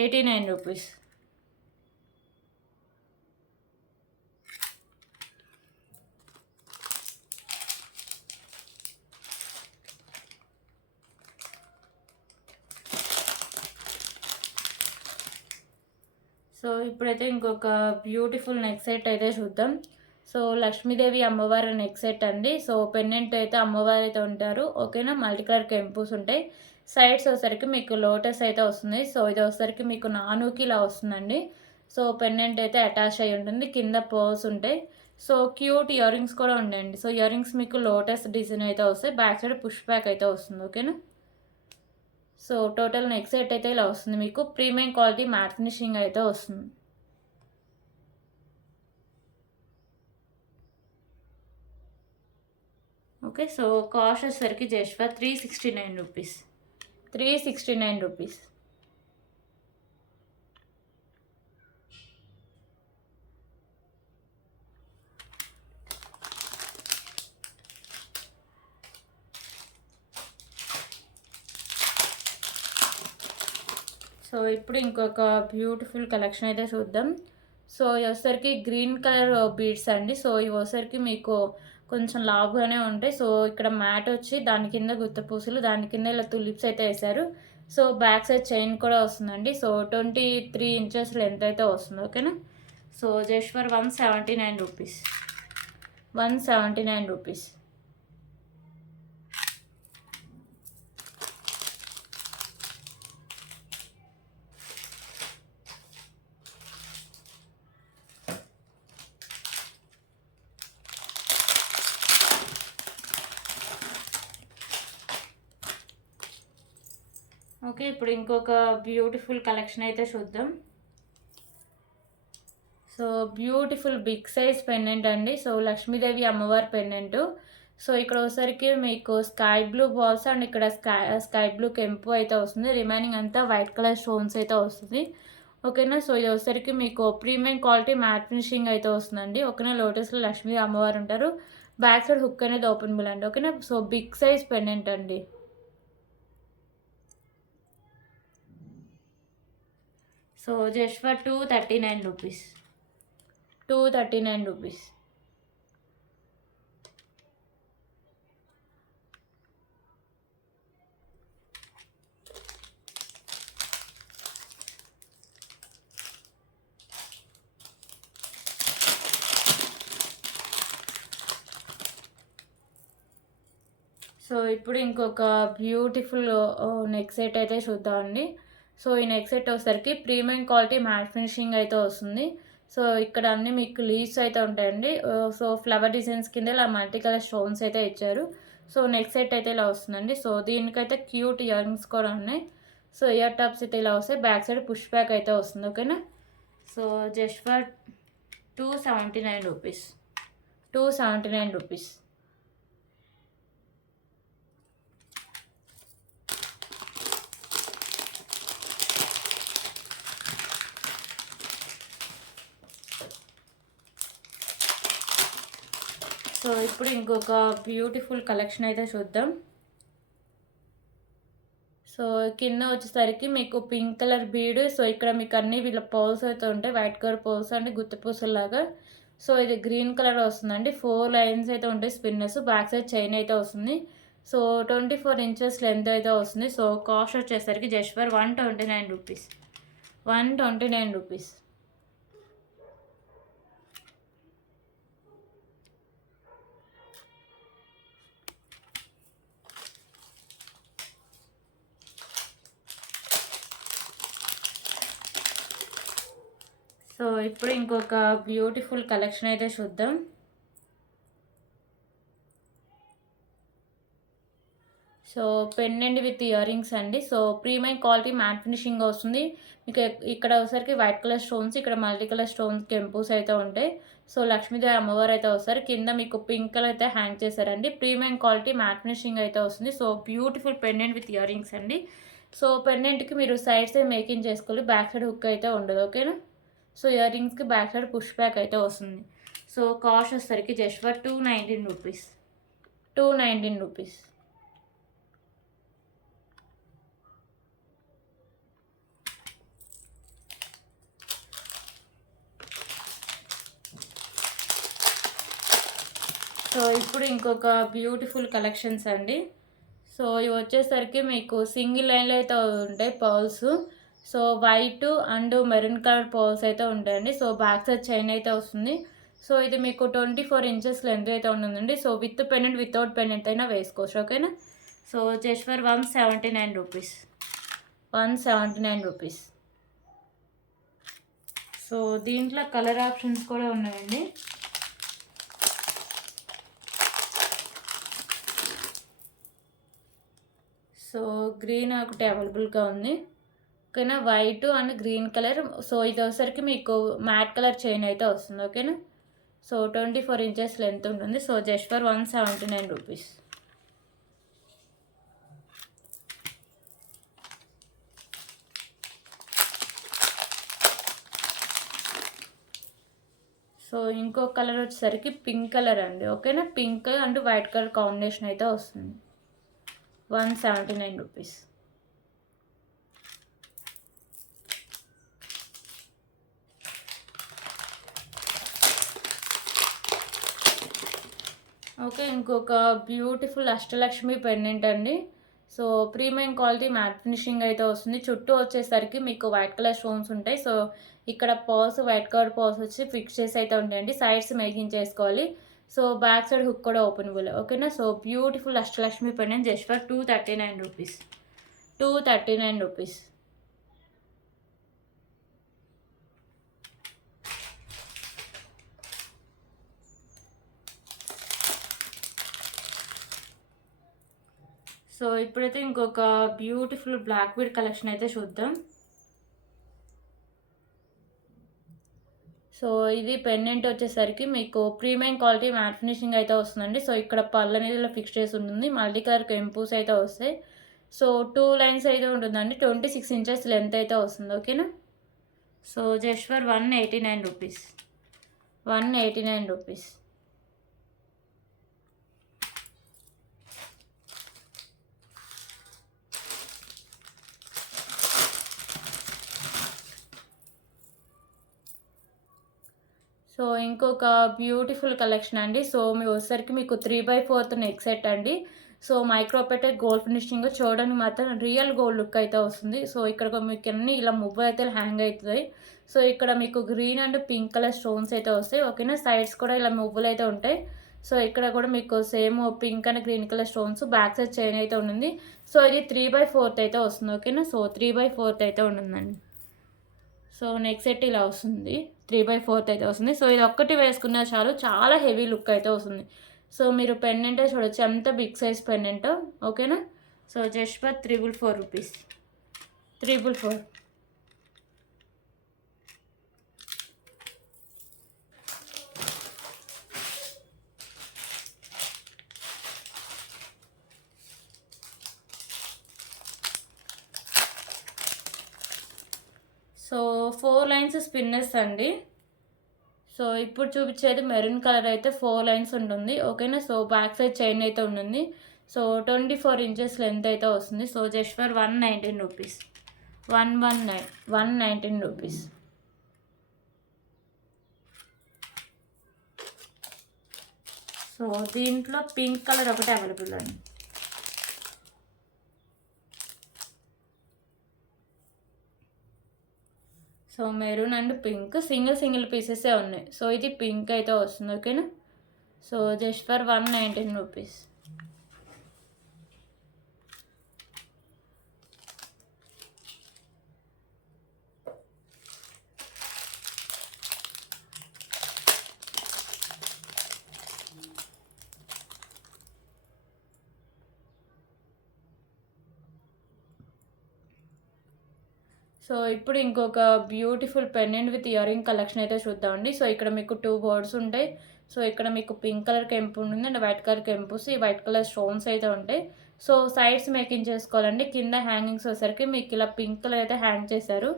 89 రూపీస్. సో ఇప్పుడైతే ఇంకొక బ్యూటిఫుల్ నెక్ సెట్ అయితే చూద్దాం. సో లక్ష్మీదేవి అమ్మవారి నెక్ సెట్ అండి. సో పెండెంట్ అయితే అమ్మవారు అయితే ఉంటారు. ఓకేనా. మల్టీ కలర్ కెంపుస్ ఉంటాయి. సైడ్స్ వచ్చేసరికి మీకు లోటస్ అయితే వస్తుంది. సో ఇది వచ్చేసరికి మీకు నానుకి ఇలా వస్తుందండి. సో పెండెంట్ అయితే అటాచ్ అయ్యి ఉంటుంది. కింద పర్ల్స్ ఉంటాయి. సో క్యూట్ ఇయర్ రింగ్స్ కూడా ఉంటాయండి. సో ఇయర్ రింగ్స్ మీకు లోటస్ డిజైన్ అయితే వస్తాయి. బ్యాక్ సైడ్ పుష్ బ్యాక్ అయితే వస్తుంది. ఓకేనా. సో టోటల్ నెక్ సెట్ అయితే ఇలా వస్తుంది. మీకు ప్రీమియం క్వాలిటీ మ్యాట్ ఫినిషింగ్ అయితే వస్తుంది. ఓకే. సో కాస్ట్ వచ్చేసరికి జస్ట్ ఫర్ 369 రూపీస్. 369 రూపీస్. సో ఇప్పుడు ఇంకొక బ్యూటిఫుల్ కలెక్షన్ అయితే చూద్దాం. సో ఇవి వచ్చేసరికి గ్రీన్ కలర్ బీడ్స్ అండి. సో ఇవి వచ్చేసరికి మీకు కొంచెం లావుగానే ఉంటాయి. సో ఇక్కడ మ్యాట్ వచ్చి దాని కింద గుత్తపూసలు, దాని కింద ఇలా తులిప్స్ అయితే వేశారు. సో బ్యాక్ సైడ్ చైన్ కూడా వస్తుందండి. సో 23 ఇంచెస్ లెంత్ అయితే వస్తుంది. ఓకేనా. So just for 179 rupees. 179 rupees. Okay. ఇప్పుడు ఇంకొక బ్యూటిఫుల్ కలెక్షన్ అయితే చూద్దాం. So beautiful big size pendant అండి. సో లక్ష్మీదేవి అమ్మవారి పెండెంట్. సో ఇక్కడ వచ్చేసరికి మీకు స్కై బ్లూ బాల్స్ అండ్ ఇక్కడ స్కై బ్లూ కెంపు అయితే వస్తుంది. రిమైనింగ్ అంతా వైట్ కలర్ స్టోన్స్ అయితే వస్తుంది. ఓకేనా. సో ఇది వచ్చేసరికి మీకు ప్రీమియం క్వాలిటీ మ్యాట్ ఫినిషింగ్ అయితే వస్తుందండి. ఓకేనా. లోటస్లో లక్ష్మీ అమ్మవారు ఉంటారు. బ్యాక్ సైడ్ హుక్ అనేది ఓపెన్ బిల్ అండి. ఓకేనా. సో బిగ్ సైజ్ పెండెంట్ అండి. సో జస్ట్ ఫర్ 239 రూపీస్. 239 రూపీస్. సో ఇప్పుడు ఇంకొక బ్యూటిఫుల్ నెక్ సెట్ అయితే చూద్దామండి. సో ఈ నెక్ సెట్ వచ్చేసరికి ప్రీమియం క్వాలిటీ మ్యాట్ ఫినిషింగ్ అయితే వస్తుంది. సో ఇక్కడ అన్నీ మీకు లీవ్స్ అయితే ఉంటాయండి. సో ఫ్లవర్ డిజైన్స్ కింద ఇలా మల్టీ కలర్ స్టోన్స్ అయితే ఇచ్చారు. సో నెక్ సెట్ అయితే ఇలా వస్తుందండి. సో దీనికైతే క్యూట్ ఇయర్ రింగ్స్ కూడా ఉన్నాయి. సో ఇయర్ టాప్స్ అయితే ఇలా వస్తాయి. బ్యాక్ సైడ్ పుష్ బ్యాక్ అయితే వస్తుంది. ఓకేనా. సో జస్ట్ ఫర్ 279 రూపీస్. 279 రూపీస్. సో ఇప్పుడు ఇంకొక బ్యూటిఫుల్ కలెక్షన్ అయితే చూద్దాం. సో కింద వచ్చేసరికి మీకు పింక్ కలర్ బీడ్. సో ఇక్కడ మీకు అన్ని వీళ్ళ పర్ల్స్ అయితే ఉంటాయి. వైట్ కలర్ పర్ల్స్ అంటే గుత్తిపూసలాగా. సో ఇది గ్రీన్ కలర్ వస్తుందండి. 4 లైన్స్ అయితే ఉంటాయి స్పిన్నర్స్. బ్యాక్ సైడ్ చైన్ అయితే వస్తుంది. సో 24 ఇంచెస్ లెంత్ అయితే వస్తుంది. సో కాస్ట్ వచ్చేసరికి just for 129 rupees. 129 rupees. So ఇప్పుడు ఇంకొక బ్యూటిఫుల్ కలెక్షన్ అయితే చూద్దాం. So pendant with ear rings అండి. So premium quality matte finishing వస్తుంది. మీకు ఇక్కడ వచ్చేసరికి వైట్ కలర్ స్టోన్స్, ఇక్కడ మల్టీ కలర్ స్టోన్స్ కెంపుస్ అయితే ఉంటాయి. సో లక్ష్మీదేవి అమ్మవారు అయితే వస్తారు. కింద మీకు పింక్ కలర్ అయితే హ్యాంగ్ చేశారండి. ప్రీమియం క్వాలిటీ మ్యాట్ ఫినిషింగ్ అయితే వస్తుంది. So beautiful pendant with ear rings అండి. సో పెండెంట్కి మీరు సైడ్స్ మేకింగ్ చేసుకోవాలి. బ్యాక్ సైడ్ హుక్ అయితే ఉండదు. ఓకేనా. సో ఇయర్ రింగ్స్కి బ్యాక్ సైడ్ పుష్ బ్యాక్ అయితే వస్తుంది. సో కాస్ట్ వచ్చేసరికి just for 219 rupees. 219 rupees. So ఇప్పుడు ఇంకొక బ్యూటిఫుల్ కలెక్షన్స్ అండి. సో ఇవి వచ్చేసరికి మీకు సింగిల్ లైన్లో అయితే ఉంటాయి pearls. So white and maroon colour pearls అయితే ఉంటాయండి. సో బ్యాక్ సైడ్ చైన్ అయితే వస్తుంది. సో ఇది మీకు 24 ఇంచెస్ లెంత్ అయితే ఉంటుందండి. So with pendant without pendant అయినా వేసుకోవచ్చు. ఓకేనా. So just for 179 rupees. 179 rupees. So దీంట్లో కలర్ ఆప్షన్స్ కూడా ఉన్నాయండి. సో గ్రీన్ ఒకటి అవైలబుల్గా ఉంది. ఓకేనా. White and green colour. So ఇది వచ్చేసరికి మీకు మ్యాట్ కలర్ చైన్ అయితే వస్తుంది. ఓకేనా. సో 24 ఇంచెస్ లెంత్ ఉంటుంది. So just for 179 rupees. So ఇంకో కలర్ వచ్చేసరికి పింక్ కలర్ అండి. ఓకేనా. Pink and white colour combination అయితే వస్తుంది. 179 రూపీస్. ఓకే. ఇంకొక బ్యూటిఫుల్ అష్టలక్ష్మి పెండెంట్ అండి. So premium quality matte finishing అయితే వస్తుంది. చుట్టూ వచ్చేసరికి మీకు వైట్ కలర్ స్టోన్స్ ఉంటాయి. సో ఇక్కడ పర్ల్స్ వైట్ కలర్ పర్ల్స్ వచ్చి ఫిక్స్ చేసి అయితే ఉంటాయండి. సైడ్స్ మేకింగ్ చేసుకోవాలి. సో బ్యాక్ సైడ్ హుక్ కూడా ఓపెనబుల్. ఓకేనా. So beautiful Ashtalakshmi pendant just for 239 రూపీస్. 239 రూపీస్. సో ఇప్పుడైతే ఇంకొక బ్యూటిఫుల్ బ్లాక్ బీడ్ కలెక్షన్ అయితే చూద్దాం. సో ఇది పెండెంట్ వచ్చేసరికి మీకు ప్రీమియం క్వాలిటీ మ్యాట్ ఫినిషింగ్ అయితే వస్తుందండి. సో ఇక్కడ పళ్ళు అనేది ఇలా ఫిక్స్ చేసి ఉంటుంది. మల్టీ కలర్ కెంపూస్ అయితే వస్తాయి. సో 2 లైన్స్ అయితే ఉంటుందండి. 26 ఇంచెస్ లెంత్ అయితే వస్తుంది. ఓకేనా. సో జస్ట్ ఫర్ 189 రూపీస్. 189 రూపీస్. సో ఇంకొక బ్యూటిఫుల్ కలెక్షన్ అండి. సో మీ వచ్చేసరికి మీకు 3/4 నెక్ సెట్ అండి. సో మైక్రోపెటెడ్ గోల్డ్ ఫినిషింగ్ చూడడానికి మాత్రం రియల్ గోల్డ్ లుక్ అయితే వస్తుంది. సో ఇక్కడ మీకు అన్ని ఇలా మువ్వ అయితే హ్యాంగ్ అవుతుంది. సో ఇక్కడ మీకు green and pink colour stones అయితే వస్తాయి. ఓకేనా. సైడ్స్ కూడా ఇలా మువ్వులు అయితే ఉంటాయి. సో ఇక్కడ కూడా మీకు same pink and green colour stones back side chain అయితే ఉంటుంది. సో ఇది 3/4 అయితే వస్తుంది. ఓకేనా. సో 3/4 అయితే ఉంటుందండి. సో నెక్ సెట్ ఇలా వస్తుంది. 3/4 అయితే వస్తుంది. సో ఇది ఒక్కటి వేసుకున్నా చాలు, చాలా హెవీ లుక్ అయితే వస్తుంది. సో మీరు పెండెంటే చూడొచ్చు ఎంత బిగ్ సైజ్ పెండెంటో. ఓకేనా. So just for 444 rupees. 444. So 4 lines spinners అండి. సో ఇప్పుడు చూపించేది మెరూన్ కలర్ అయితే 4 లైన్స్ ఉంటుంది. ఓకేనా. సో బ్యాక్ సైడ్ చైన్ అయితే ఉంటుంది. సో 24 ఇంచెస్ లెంత్ అయితే వస్తుంది. So just for 119 rupees. 119 rupees. So దీంట్లో పింక్ కలర్ ఒకటి అవైలబుల్ అండి. So maroon and pink single పీసెసే ఉన్నాయి. సో ఇది పింక్ అయితే వస్తుంది. ఓకేనా. So just for 119 rupees. So ఇప్పుడు ఇంకొక beautiful pendant with ear ring collection అయితే చూద్దామండి. సో ఇక్కడ మీకు 2 బర్డ్స్ ఉంటాయి. సో ఇక్కడ మీకు పింక్ కలర్ కెంపు ఉంటుంది అండ్ వైట్ కలర్ కెంపుస్, ఈ వైట్ కలర్ స్టోన్స్ అయితే ఉంటాయి. సో సైడ్స్ మేకింగ్ చేసుకోవాలండి. కింద హ్యాంగింగ్స్ వచ్చేసరికి మీకు ఇలా పింక్ కలర్ అయితే హ్యాంగ్ చేశారు.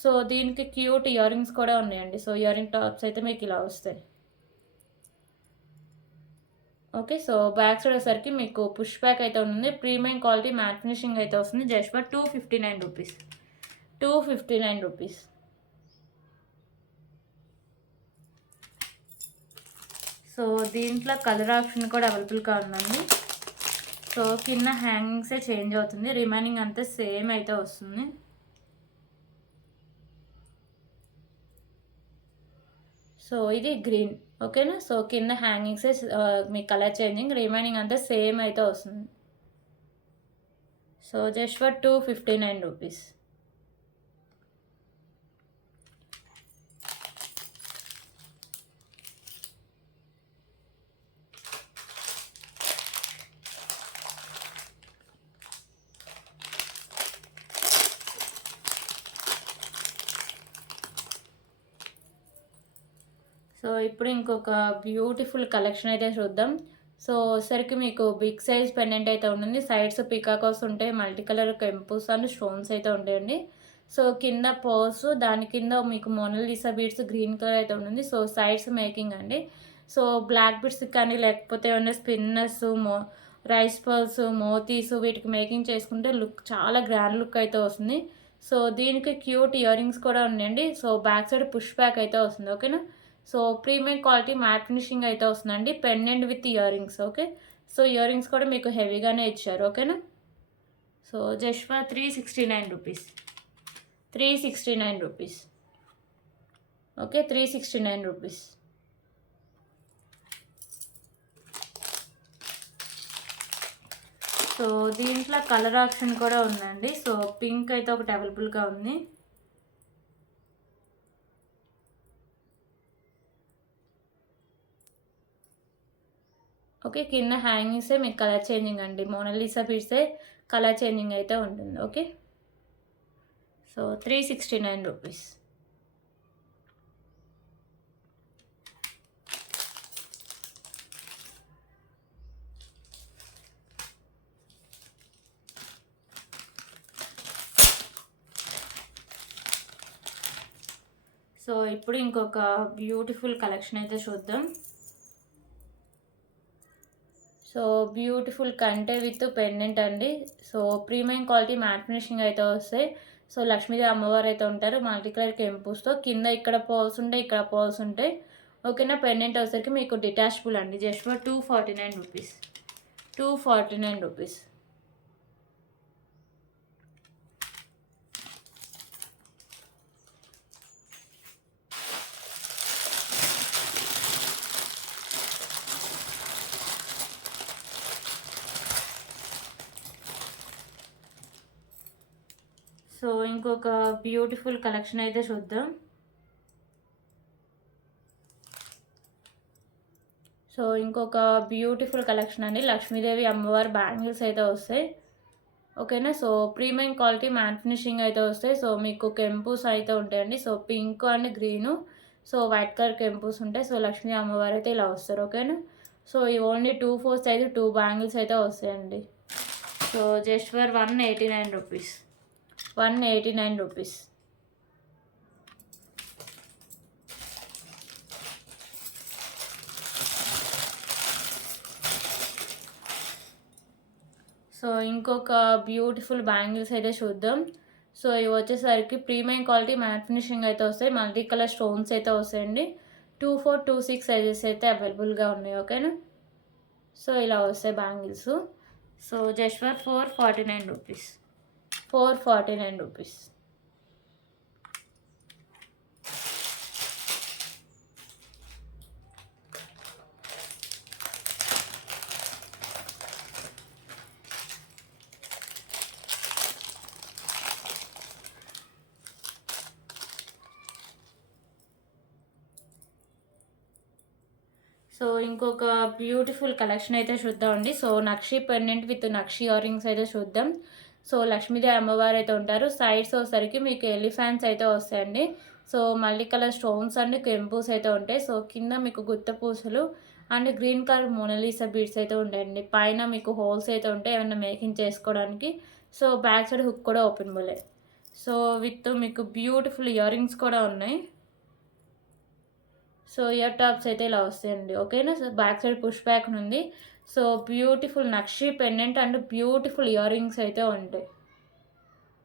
సో దీనికి క్యూట్ ఇయర్ రింగ్స్ కూడా ఉన్నాయండి. సో ఇయర్ రింగ్ టాప్స్ అయితే మీకు ఇలా వస్తాయి. ఓకే. సో బ్యాక్ సైడ్ వచ్చేసరికి మీకు పుష్ బ్యాక్ అయితే ఉంటుంది. ప్రీమియం క్వాలిటీ మ్యాట్ ఫినిషింగ్ అయితే వస్తుంది. Just for 259 rupees. 259 rupees. So దీంట్లో కలర్ ఆప్షన్ కూడా అవైలబుల్గా ఉందండి. సో కింద హ్యాంగింగ్సే చేంజ్ అవుతుంది, రిమైనింగ్ అంతా సేమ్ అయితే వస్తుంది. సో ఇది గ్రీన్. ఓకేనా. సో కింద హ్యాంగింగ్సే మీ కలర్ చేంజింగ్, రిమైనింగ్ అంతా సేమ్ అయితే వస్తుంది. So just for 259 rupees. So ఇప్పుడు ఇంకొక బ్యూటిఫుల్ కలెక్షన్ అయితే చూద్దాం. సో వచ్చేసరికి మీకు బిగ్ సైజ్ పెండెంట్ అయితే ఉంటుంది. సైడ్స్ పికాకోస్ ఉంటాయి, మల్టీ కలర్ కెంపుస్ అండ్ స్టోన్స్ అయితే ఉంటాయండి. సో కింద పర్స్, దాని కింద మీకు మోనాలిసా బీడ్స్ గ్రీన్ కలర్ అయితే ఉంటుంది. సో సైడ్స్ మేకింగ్ అండి. సో బ్లాక్ బీడ్స్ కానీ లేకపోతే ఏమైనా స్పిన్నర్స్, రైస్ పర్ల్స్, మోతీస్ వీటికి మేకింగ్ చేసుకుంటే లుక్ చాలా గ్రాండ్ లుక్ అయితే వస్తుంది. సో దీనికి క్యూట్ ఇయర్ రింగ్స్ కూడా ఉన్నాయండి. So back side push back అయితే వస్తుంది. ఓకేనా. So premium quality matte finishing అయితే వస్తుందండి. Pendant with ear rings. Okay. So year rings కూడా మీకు హెవీగానే ఇచ్చారు. ఓకేనా. సో జస్ట్ ఫర్ 369 రూపీస్. 369 రూపీస్. ఓకే. 369 రూపీస్. సో దీంట్లో కలర్ ఆప్షన్ కూడా ఉందండి. సో పింక్ అయితే ఒకటి అవైలబుల్గా ఉంది. ఓకే. కింద హ్యాంగింగ్సే మీకు కలర్ చేంజింగ్ అండి. మోనాలిసా పీసే కలర్ చేంజింగ్ అయితే ఉంటుంది. ఓకే. So 369 rupees. సో ఇప్పుడు ఇంకొక బ్యూటిఫుల్ కలెక్షన్ అయితే చూద్దాం. సో బ్యూటిఫుల్ కంటే విత్ పెండెంట్ అండి. So premium quality matte finishing అయితే వస్తాయి. సో లక్ష్మీదేవి అమ్మవారు అయితే ఉంటారు మల్టీ కలర్ కెంపుస్తో. కింద ఇక్కడ పర్ల్స్ ఉంటాయి, ఇక్కడ పర్ల్స్ ఉంటాయి. ఓకేనా. పెండెంట్ వచ్చేసరికి మీకు డిటాచబుల్ అండి. జస్ట్ ఫర్ 249 రూపీస్. 249 రూపీస్. సో ఇంకొక బ్యూటిఫుల్ కలెక్షన్ అయితే చూద్దాం. సో ఇంకొక బ్యూటిఫుల్ కలెక్షన్ అండి. లక్ష్మీదేవి అమ్మవారి బ్యాంగిల్స్ అయితే వస్తాయి. ఓకేనా. So premium quality matte finishing అయితే వస్తాయి. సో మీకు కెంపుస్ అయితే ఉంటాయండి. So pink and green, so white colour కెంపుస్ ఉంటాయి. సో లక్ష్మీ అమ్మవారు అయితే ఇలా వస్తారు. ఓకేనా. సో ఈ ఓన్లీ 2/4 సైజు 2 బ్యాంగిల్స్ అయితే వస్తాయండి. సో జస్ట్ ఫర్ 189 రూపీస్. 189 రూపీస్. సో ఇంకొక బ్యూటిఫుల్ బ్యాంగిల్స్ అయితే చూద్దాం. సో ఇవి వచ్చేసరికి ప్రీమియం క్వాలిటీ మ్యాట్ ఫినిషింగ్ అయితే వస్తాయి. మల్టీ కలర్ స్టోన్స్ అయితే వస్తాయండి. 24, 26 సైజెస్ అయితే అవైలబుల్గా ఉన్నాయి. ఓకేనా. సో ఇలా వస్తాయి బ్యాంగిల్స్. సో జస్ట్ ఫర్ 449 రూపీస్. 449 రూపీస్. సో ఇంకొక బ్యూటిఫుల్ కలెక్షన్ అయితే చూద్దామండి. సో నక్షి pendant with nakshi year rings అయితే చూద్దాం. సో లక్ష్మీదేవి అమ్మవారు అయితే ఉంటారు. సైడ్స్ వచ్చేసరికి మీకు ఎలిఫెంట్స్ అయితే వస్తాయండి. So multi colour stones and కెంపుస్ అయితే ఉంటాయి. సో కింద మీకు గుత్త పూసలు and green colour Mona Lisa beads అయితే ఉంటాయండి. పైన మీకు హోల్స్ అయితే ఉంటాయి ఏమైనా మేకింగ్ చేసుకోవడానికి. సో బ్యాక్ సైడ్ హుక్ కూడా ఓపెనబులే. సో విత్ మీకు బ్యూటిఫుల్ ఇయర్ రింగ్స్ కూడా ఉన్నాయి. సో ఇయర్ టాప్స్ అయితే ఇలా వస్తాయండి. ఓకేనా. So back side push back ఉంది. సో బ్యూటిఫుల్ నక్షి pendant and beautiful ear rings అయితే ఉంటాయి.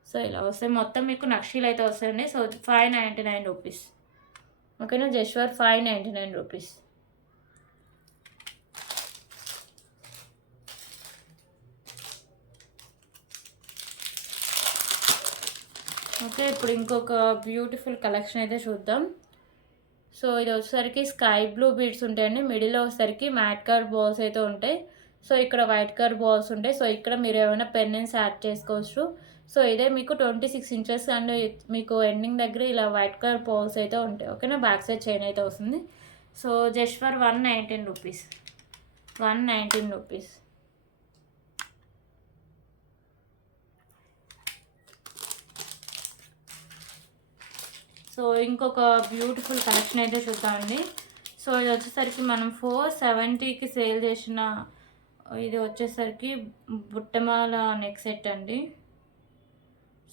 సో ఇలా వస్తాయి. మొత్తం మీకు నక్షీలు అయితే వస్తాయండి. So 599 rupees. ఓకేనా. Just for 599 rupees. ఓకే, ఇప్పుడు ఇంకొక బ్యూటిఫుల్ కలెక్షన్ అయితే చూద్దాం. సో ఇది వచ్చేసరికి స్కై బ్లూ బీడ్స్ ఉంటాయండి. మిడిల్లో వచ్చేసరికి మ్యాట్ కలర్ బాల్స్ అయితే ఉంటాయి. సో ఇక్కడ వైట్ కలర్ బాల్స్ ఉంటాయి. సో ఇక్కడ మీరు ఏమైనా పెన్నెన్స్ యాడ్ చేసుకోవచ్చు. సో ఇదే మీకు 26 ఇంచెస్ అండ్ మీకు ఎండింగ్ దగ్గర ఇలా వైట్ కలర్ బాల్స్ అయితే ఉంటాయి. ఓకేనా. బ్యాక్ సైడ్ చైన్ అయితే వస్తుంది. So just for 119 rupees. 119 rupees. So ఇంకొక బ్యూటిఫుల్ కలెక్షన్ అయితే చూద్దామండి. సో ఇది వచ్చేసరికి మనం 470కి సేల్ చేసిన ఇది వచ్చేసరికి బుట్టమాల నెక్ సెట్ అండి.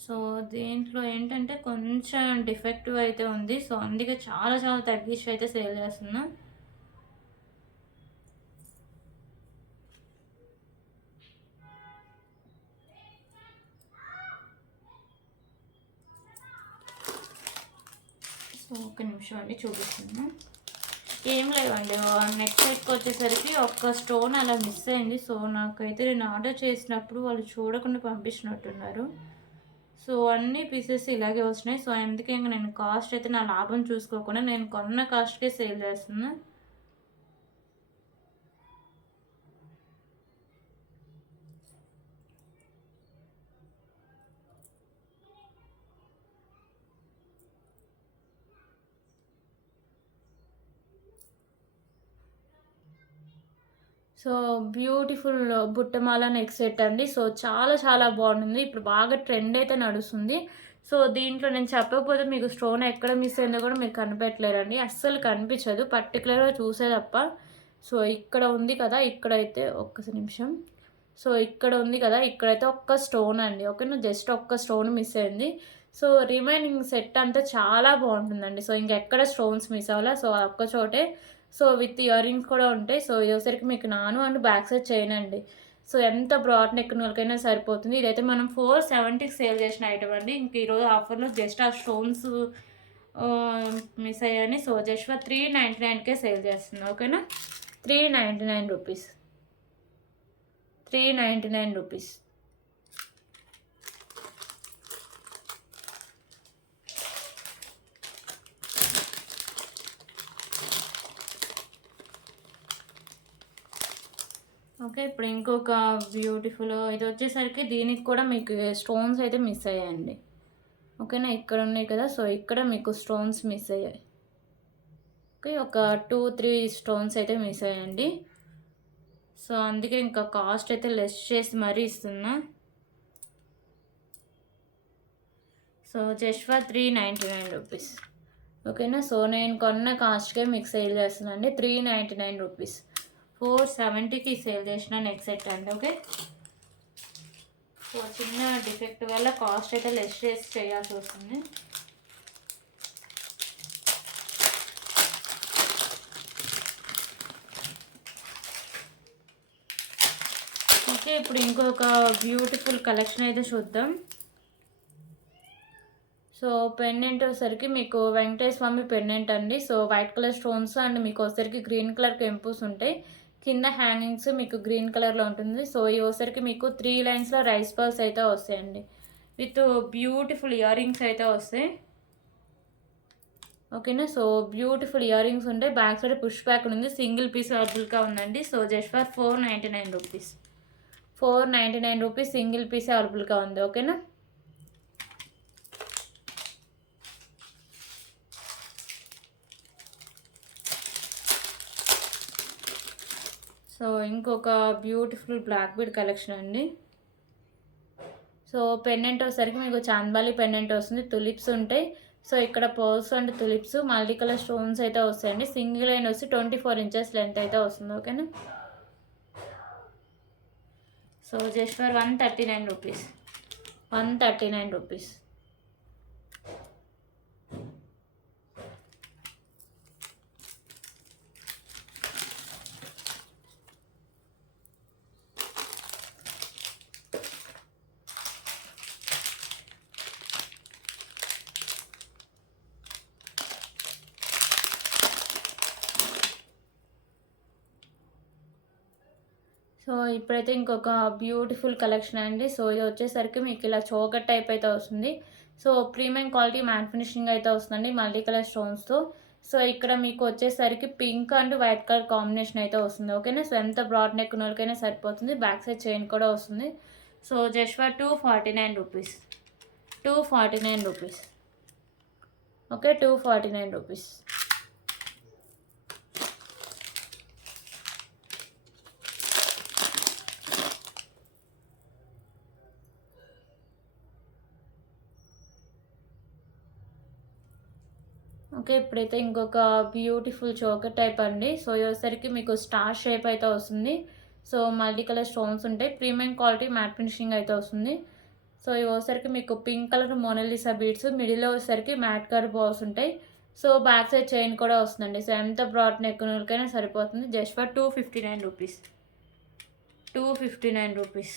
సో దీంట్లో ఏంటంటే కొంచెం డిఫెక్టివ్ అయితే ఉంది. సో అందుకే చాలా చాలా తగ్గించి అయితే సేల్ చేస్తున్నా. సో ఒక నిమిషం అండి చూపిస్తున్నాను. ఏం లేవండి, నెక్ సెట్కి వచ్చేసరికి ఒక్క స్టోన్ అలా మిస్ అయింది. సో నాకైతే నేను ఆర్డర్ చేసినప్పుడు వాళ్ళు చూడకుండా పంపించినట్టున్నారు. సో అన్ని పీసెస్ ఇలాగే వచ్చినాయి. సో అందుకే ఇంకా నేను కాస్ట్ అయితే నా లాభం చూసుకోకుండా నేను కొన్న కాస్ట్కే సేల్ చేస్తున్నా. సో బ్యూటిఫుల్ బుట్టమాల నెక్ సెట్ అండి. సో చాలా చాలా బాగుంటుంది. ఇప్పుడు బాగా ట్రెండ్ అయితే నడుస్తుంది. సో దీంట్లో నేను చెప్పకపోతే మీకు స్టోన్ ఎక్కడ మిస్ అయిందో కూడా మీరు కనిపెట్టలేరండి. అస్సలు కనిపించదు పర్టికులర్గా చూసే తప్ప. సో ఇక్కడ ఉంది కదా, ఇక్కడైతే ఒక్క నిమిషం. సో ఇక్కడ ఉంది కదా, ఇక్కడైతే ఒక్క స్టోన్ అండి. ఓకేనా. జస్ట్ ఒక్క స్టోన్ మిస్ అయింది. సో రిమైనింగ్ సెట్ అంతా చాలా బాగుంటుందండి. సో ఇంకెక్కడ స్టోన్స్ మిస్ అవ్వాలా. సో ఒక్క చోటే. సో విత్ ఇయర్ రింగ్స్ కూడా ఉంటాయి. సో ఇదేసరికి మీకు నాను అండ్ బ్యాక్ సైడ్ చైన్ అండి. సో ఎంత బ్రాడ్ నెక్ వాళ్ళకైనా సరిపోతుంది. ఇదైతే మనం 470కి సేల్ చేసిన ఐటమ్ అండి. ఇంక ఈరోజు ఆఫర్లో జస్ట్ ఆ స్టోన్స్ మిస్ అయ్యాయని. సో జస్ట్ ఫర్ 399కే సేల్ చేస్తుంది. ఓకేనా. 399 రూపీస్. 399 రూపీస్. ఓకే, ఇప్పుడు ఇంకొక బ్యూటిఫుల్ ఇది వచ్చేసరికి దీనికి కూడా మీకు స్టోన్స్ అయితే మిస్ అయ్యాయండి. ఓకేనా. ఇక్కడ ఉన్నాయి కదా, సో ఇక్కడ మీకు స్టోన్స్ మిస్ అయ్యాయి. ఓకే, ఒక 2-3 స్టోన్స్ అయితే మిస్ అయ్యాయండి. సో అందుకే ఇంకా కాస్ట్ అయితే లెస్ చేసి మరీ ఇస్తున్నా. సో జస్ట్ ఫర్ 399 రూపీస్. ఓకేనా. సో నేను కొన్న కాస్ట్కే మీకు సేల్ చేస్తున్నానండి. 399 రూపీస్. 470కి సేల్ చేసిన నెక్ సెట్ అండి. ఓకే. సో చిన్న డిఫెక్ట్ వల్ల కాస్ట్ అయితే లెస్ చేసి చేయాల్సి వస్తుంది. ఓకే, ఇప్పుడు ఇంకొక బ్యూటిఫుల్ కలెక్షన్ అయితే చూద్దాం. సో పెండెంట్ వచ్చేసరికి మీకు వెంకటేశ్వర స్వామి పెండెంట్ అండి. So white colour stones and మీకు వచ్చేసరికి గ్రీన్ కలర్ కెంపుస్ ఉంటాయి. కింద హ్యాంగింగ్స్ మీకు గ్రీన్ కలర్లో ఉంటుంది. సో ఈ వచ్చేసరికి మీకు 3 లైన్స్లో రైస్ పర్ల్స్ అయితే వస్తాయండి. విత్ బ్యూటిఫుల్ ఇయర్ రింగ్స్ అయితే వస్తాయి. ఓకేనా. సో బ్యూటిఫుల్ ఇయర్ రింగ్స్ ఉంటాయి. బ్యాక్ సైడ్ పుష్ బ్యాక్ ఉంది. సింగిల్ పీస్ అవైలబుల్గా ఉందండి. So just for 499 rupees. 499 rupees single piece అవైలబుల్గా ఉంది. ఓకేనా. సో ఇంకొక బ్యూటిఫుల్ బ్లాక్ బీడ్ కలెక్షన్ అండి. సో పెండెంట్ వచ్చేసరికి మీకు చాంద్బాలి పెండెంట్ వస్తుంది. తులిప్స్ ఉంటాయి. సో ఇక్కడ pearls and tulips multi colour stones అయితే వస్తాయండి. సింగిల్ లైన్ వచ్చి 24 ఇంచెస్ లెంత్ అయితే వస్తుంది. ఓకేనా. సో జస్ట్ ఫర్ 139 రూపీస్. 139 రూపీస్. సో ఇప్పుడైతే ఇంకొక బ్యూటిఫుల్ కలెక్షన్ అండి. సో ఇది వచ్చేసరికి మీకు ఇలా చోకర్ టైప్ అయితే వస్తుంది. So premium quality matte finishing అయితే వస్తుందండి మల్టీ కలర్ స్టోన్స్‌తో. సో ఇక్కడ మీకు వచ్చేసరికి pink and white colour combination అయితే వస్తుంది. ఓకేనా. సో ఎంత బ్రాడ్ నెక్ ఉన్నోళ్ళకైనా సరిపోతుంది. బ్యాక్ సైడ్ చైన్ కూడా వస్తుంది. సో జస్ట్ ఫర్ 249 రూపీస్. 249 రూపీస్. ఓకే. 249 రూపీస్. ఓకే. ఇప్పుడైతే ఇంకొక బ్యూటిఫుల్ చోకర్ టైప్ అండి. సో ఇదొచ్చేసరికి మీకు స్టార్ షేప్ అయితే వస్తుంది. సో మల్టీ కలర్ స్టోన్స్ ఉంటాయి. ప్రీమియం క్వాలిటీ మ్యాట్ ఫినిషింగ్ అయితే వస్తుంది. సో ఇవి వచ్చేసరికి మీకు పింక్ కలర్ మోనాలిసా బీడ్స్, మిడిల్‌లో వచ్చేసరికి మ్యాట్ కలర్ బాల్స్ ఉంటాయి. సో బ్యాక్ సైడ్ చైన్ కూడా వస్తుందండి. సో ఎంత బ్రాడ్ నెక్ ఉన్నోళ్ళకైనా సరిపోతుంది. Just for 259 rupees. 259 rupees.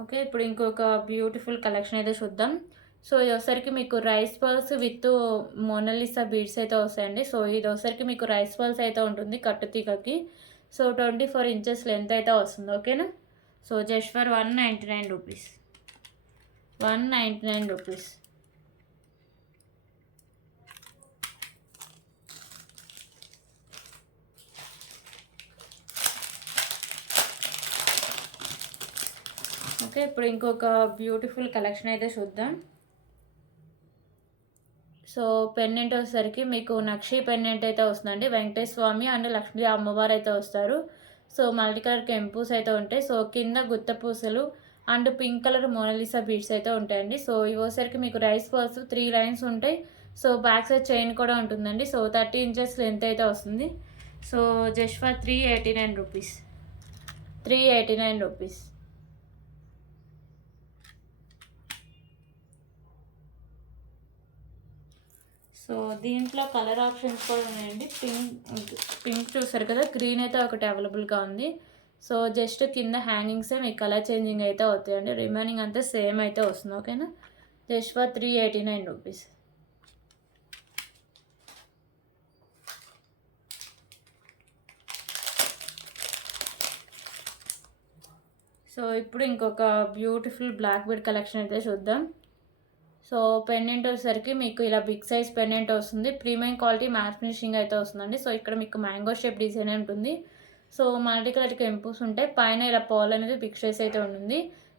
Okay. ఇప్పుడు ఇంకొక బ్యూటిఫుల్ కలెక్షన్ అయితే చూద్దాం. సో ఇదొసరికి మీకు rice pearls with Mona Lisa beads అయితే వస్తాయండి. సో ఇదొసరికి మీకు రైస్ పర్ల్స్ అయితే ఉంటుంది కట్టు తీగకి. సో 24 ఇంచెస్ లెంత్ అయితే వస్తుంది. ఓకేనా. సో జస్ట్ ఫర్ 199 రూపీస్. 199 రూపీస్. ఓకే. ఇప్పుడు ఇంకొక బ్యూటిఫుల్ కలెక్షన్ అయితే చూద్దాం. సో పెండెంట్ వచ్చేసరికి మీకు నక్షి పెండెంట్ అయితే వస్తుందండి. వెంకటేశ్వర స్వామి అండ్ లక్ష్మీ అమ్మవారు అయితే వస్తారు. సో మల్టీ కలర్ కెంపూస్ అయితే ఉంటాయి. సో కింద గుత్త పూసలు and pink colour Mona Lisa beads అయితే ఉంటాయండి. సో ఇవి వచ్చేసరికి మీకు రైస్ పర్ల్స్ 3 లైన్స్ ఉంటాయి. సో బ్యాక్ సైడ్ చైన్ కూడా ఉంటుందండి. సో 30 ఇంచెస్ లెంత్ అయితే వస్తుంది. So just for 389 rupees. 389 rupees. So దీంట్లో కలర్ ఆప్షన్స్ కూడా ఉన్నాయండి. పింక్ చూసారు కదా, గ్రీన్ అయితే ఒకటి అవైలబుల్గా ఉంది. సో జస్ట్ కింద హ్యాంగింగ్సే మీకు కలర్ చేంజింగ్ అయితే అవుతాయండి. రిమైనింగ్ అంతా సేమ్ అయితే వస్తుంది. ఓకేనా. Just for 389 rupees. సో ఇప్పుడు ఇంకొక బ్యూటిఫుల్ బ్లాక్ బీడ్ కలెక్షన్ అయితే చూద్దాం. సో పెండెంట్ వచ్చేసరికి మీకు ఇలా బిగ్ సైజ్ పెండెంట్ వస్తుంది. ప్రీమియం క్వాలిటీ మ్యాట్ ఫినిషింగ్ అయితే వస్తుందండి. సో ఇక్కడ మీకు మ్యాంగో షేప్ డిజైన్ ఉంటుంది. సో మల్టీ కలర్ కెంపుస్ ఉంటాయి. పైన ఇలా పాల్ అనేది బిగ్ సైజ్ అయితే ఉంటుంది.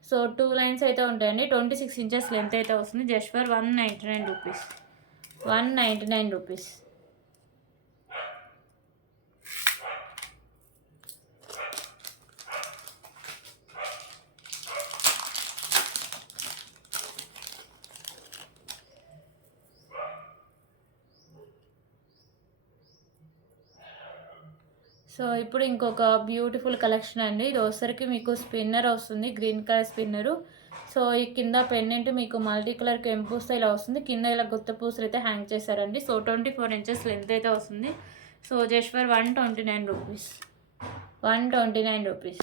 సో 2 లైన్స్ అయితే ఉంటాయండి. 26 ఇంచెస్ లెంత్ అయితే వస్తుంది. జస్ట్ ఫర్ 199 రూపీస్. 199 రూపీస్. సో ఇప్పుడు ఇంకొక బ్యూటిఫుల్ కలెక్షన్ అండి. ఇది వచ్చేసరికి మీకు స్పిన్నర్ వస్తుంది. Green colour spinner. సో ఈ కింద పెండెంట్ మీకు మల్టీ కలర్ కెంపూస్తో ఇలా వస్తుంది. కింద ఇలా గుత్త పూసలు అయితే హ్యాంగ్ చేశారండి. సో 24 ఇంచెస్ లెంత్ అయితే వస్తుంది. So just for 129 rupees. 129 rupees.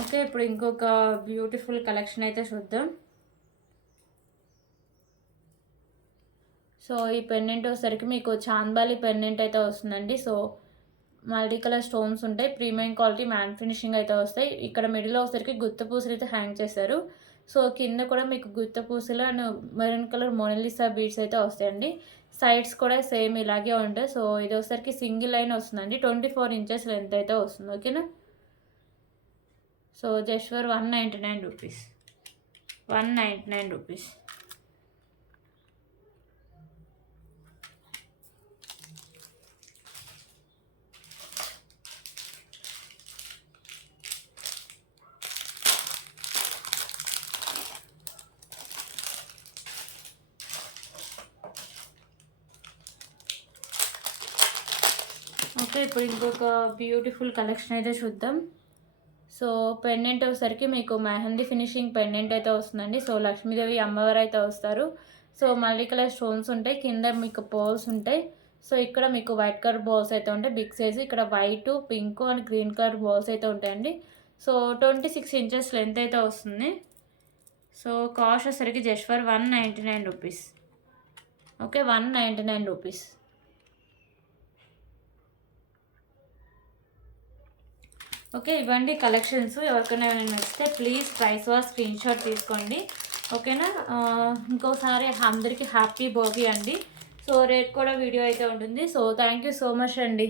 Okay. ఇప్పుడు ఇంకొక బ్యూటిఫుల్ కలెక్షన్ అయితే చూద్దాం. సో ఈ పెండెంట్ వచ్చేసరికి మీకు చాంద్బాలి పెండెంట్ అయితే వస్తుందండి. సో మల్టీ కలర్ స్టోన్స్ ఉంటాయి. ప్రీమియం క్వాలిటీ మ్యాట్ ఫినిషింగ్ అయితే వస్తాయి. ఇక్కడ మిడిల్లో వచ్చేసరికి గుత్త పూసలు అయితే హ్యాంగ్ చేశారు. సో కింద కూడా మీకు గుత్త పూసలు and maroon colour Mona Lisa beads అయితే వస్తాయండి. సైడ్స్ కూడా సేమ్ ఇలాగే ఉంటాయి. సో ఇది వచ్చేసరికి సింగిల్ లైన్ వస్తుందండి. 24 ఇంచెస్ లెంత్ అయితే వస్తుంది. ఓకేనా. సో జస్ట్ ఫర్ 199 రూపీస్. 199 రూపీస్. ఓకే. ఇప్పుడు ఇంకొక బ్యూటిఫుల్ కలెక్షన్ అయితే చూద్దాం. సో సో పెండెంట్ వచ్చేసరికి మీకు మెహందీ ఫినిషింగ్ పెండెంట్ అయితే వస్తుందండి. సో లక్ష్మీదేవి అమ్మవారు అయితే వస్తారు. సో మల్టీ కలర్ స్టోన్స్ ఉంటాయి, కింద మీకు పోల్స్ ఉంటాయి. సో ఇక్కడ మీకు వైట్ కలర్ బాల్స్ అయితే ఉంటాయి బిగ్ సైజు. ఇక్కడ white, pink and green colour balls అయితే ఉంటాయండి. సో 26 ఇంచెస్ లెంత్ అయితే వస్తుంది. సో కాస్ట్ వచ్చేసరికి just for 199 rupees. Okay, 199 rupees. Okay, ఇవ్వండి కలెక్షన్స్. ఎవరికైనా నచ్చితే please price war screen shot తీసుకోండి. ఓకేనా. ఇంకోసారి అందరికీ హ్యాపీ భోగి అండి. సో రేపు కూడా వీడియో అయితే ఉంటుంది. So thank you so much అండి.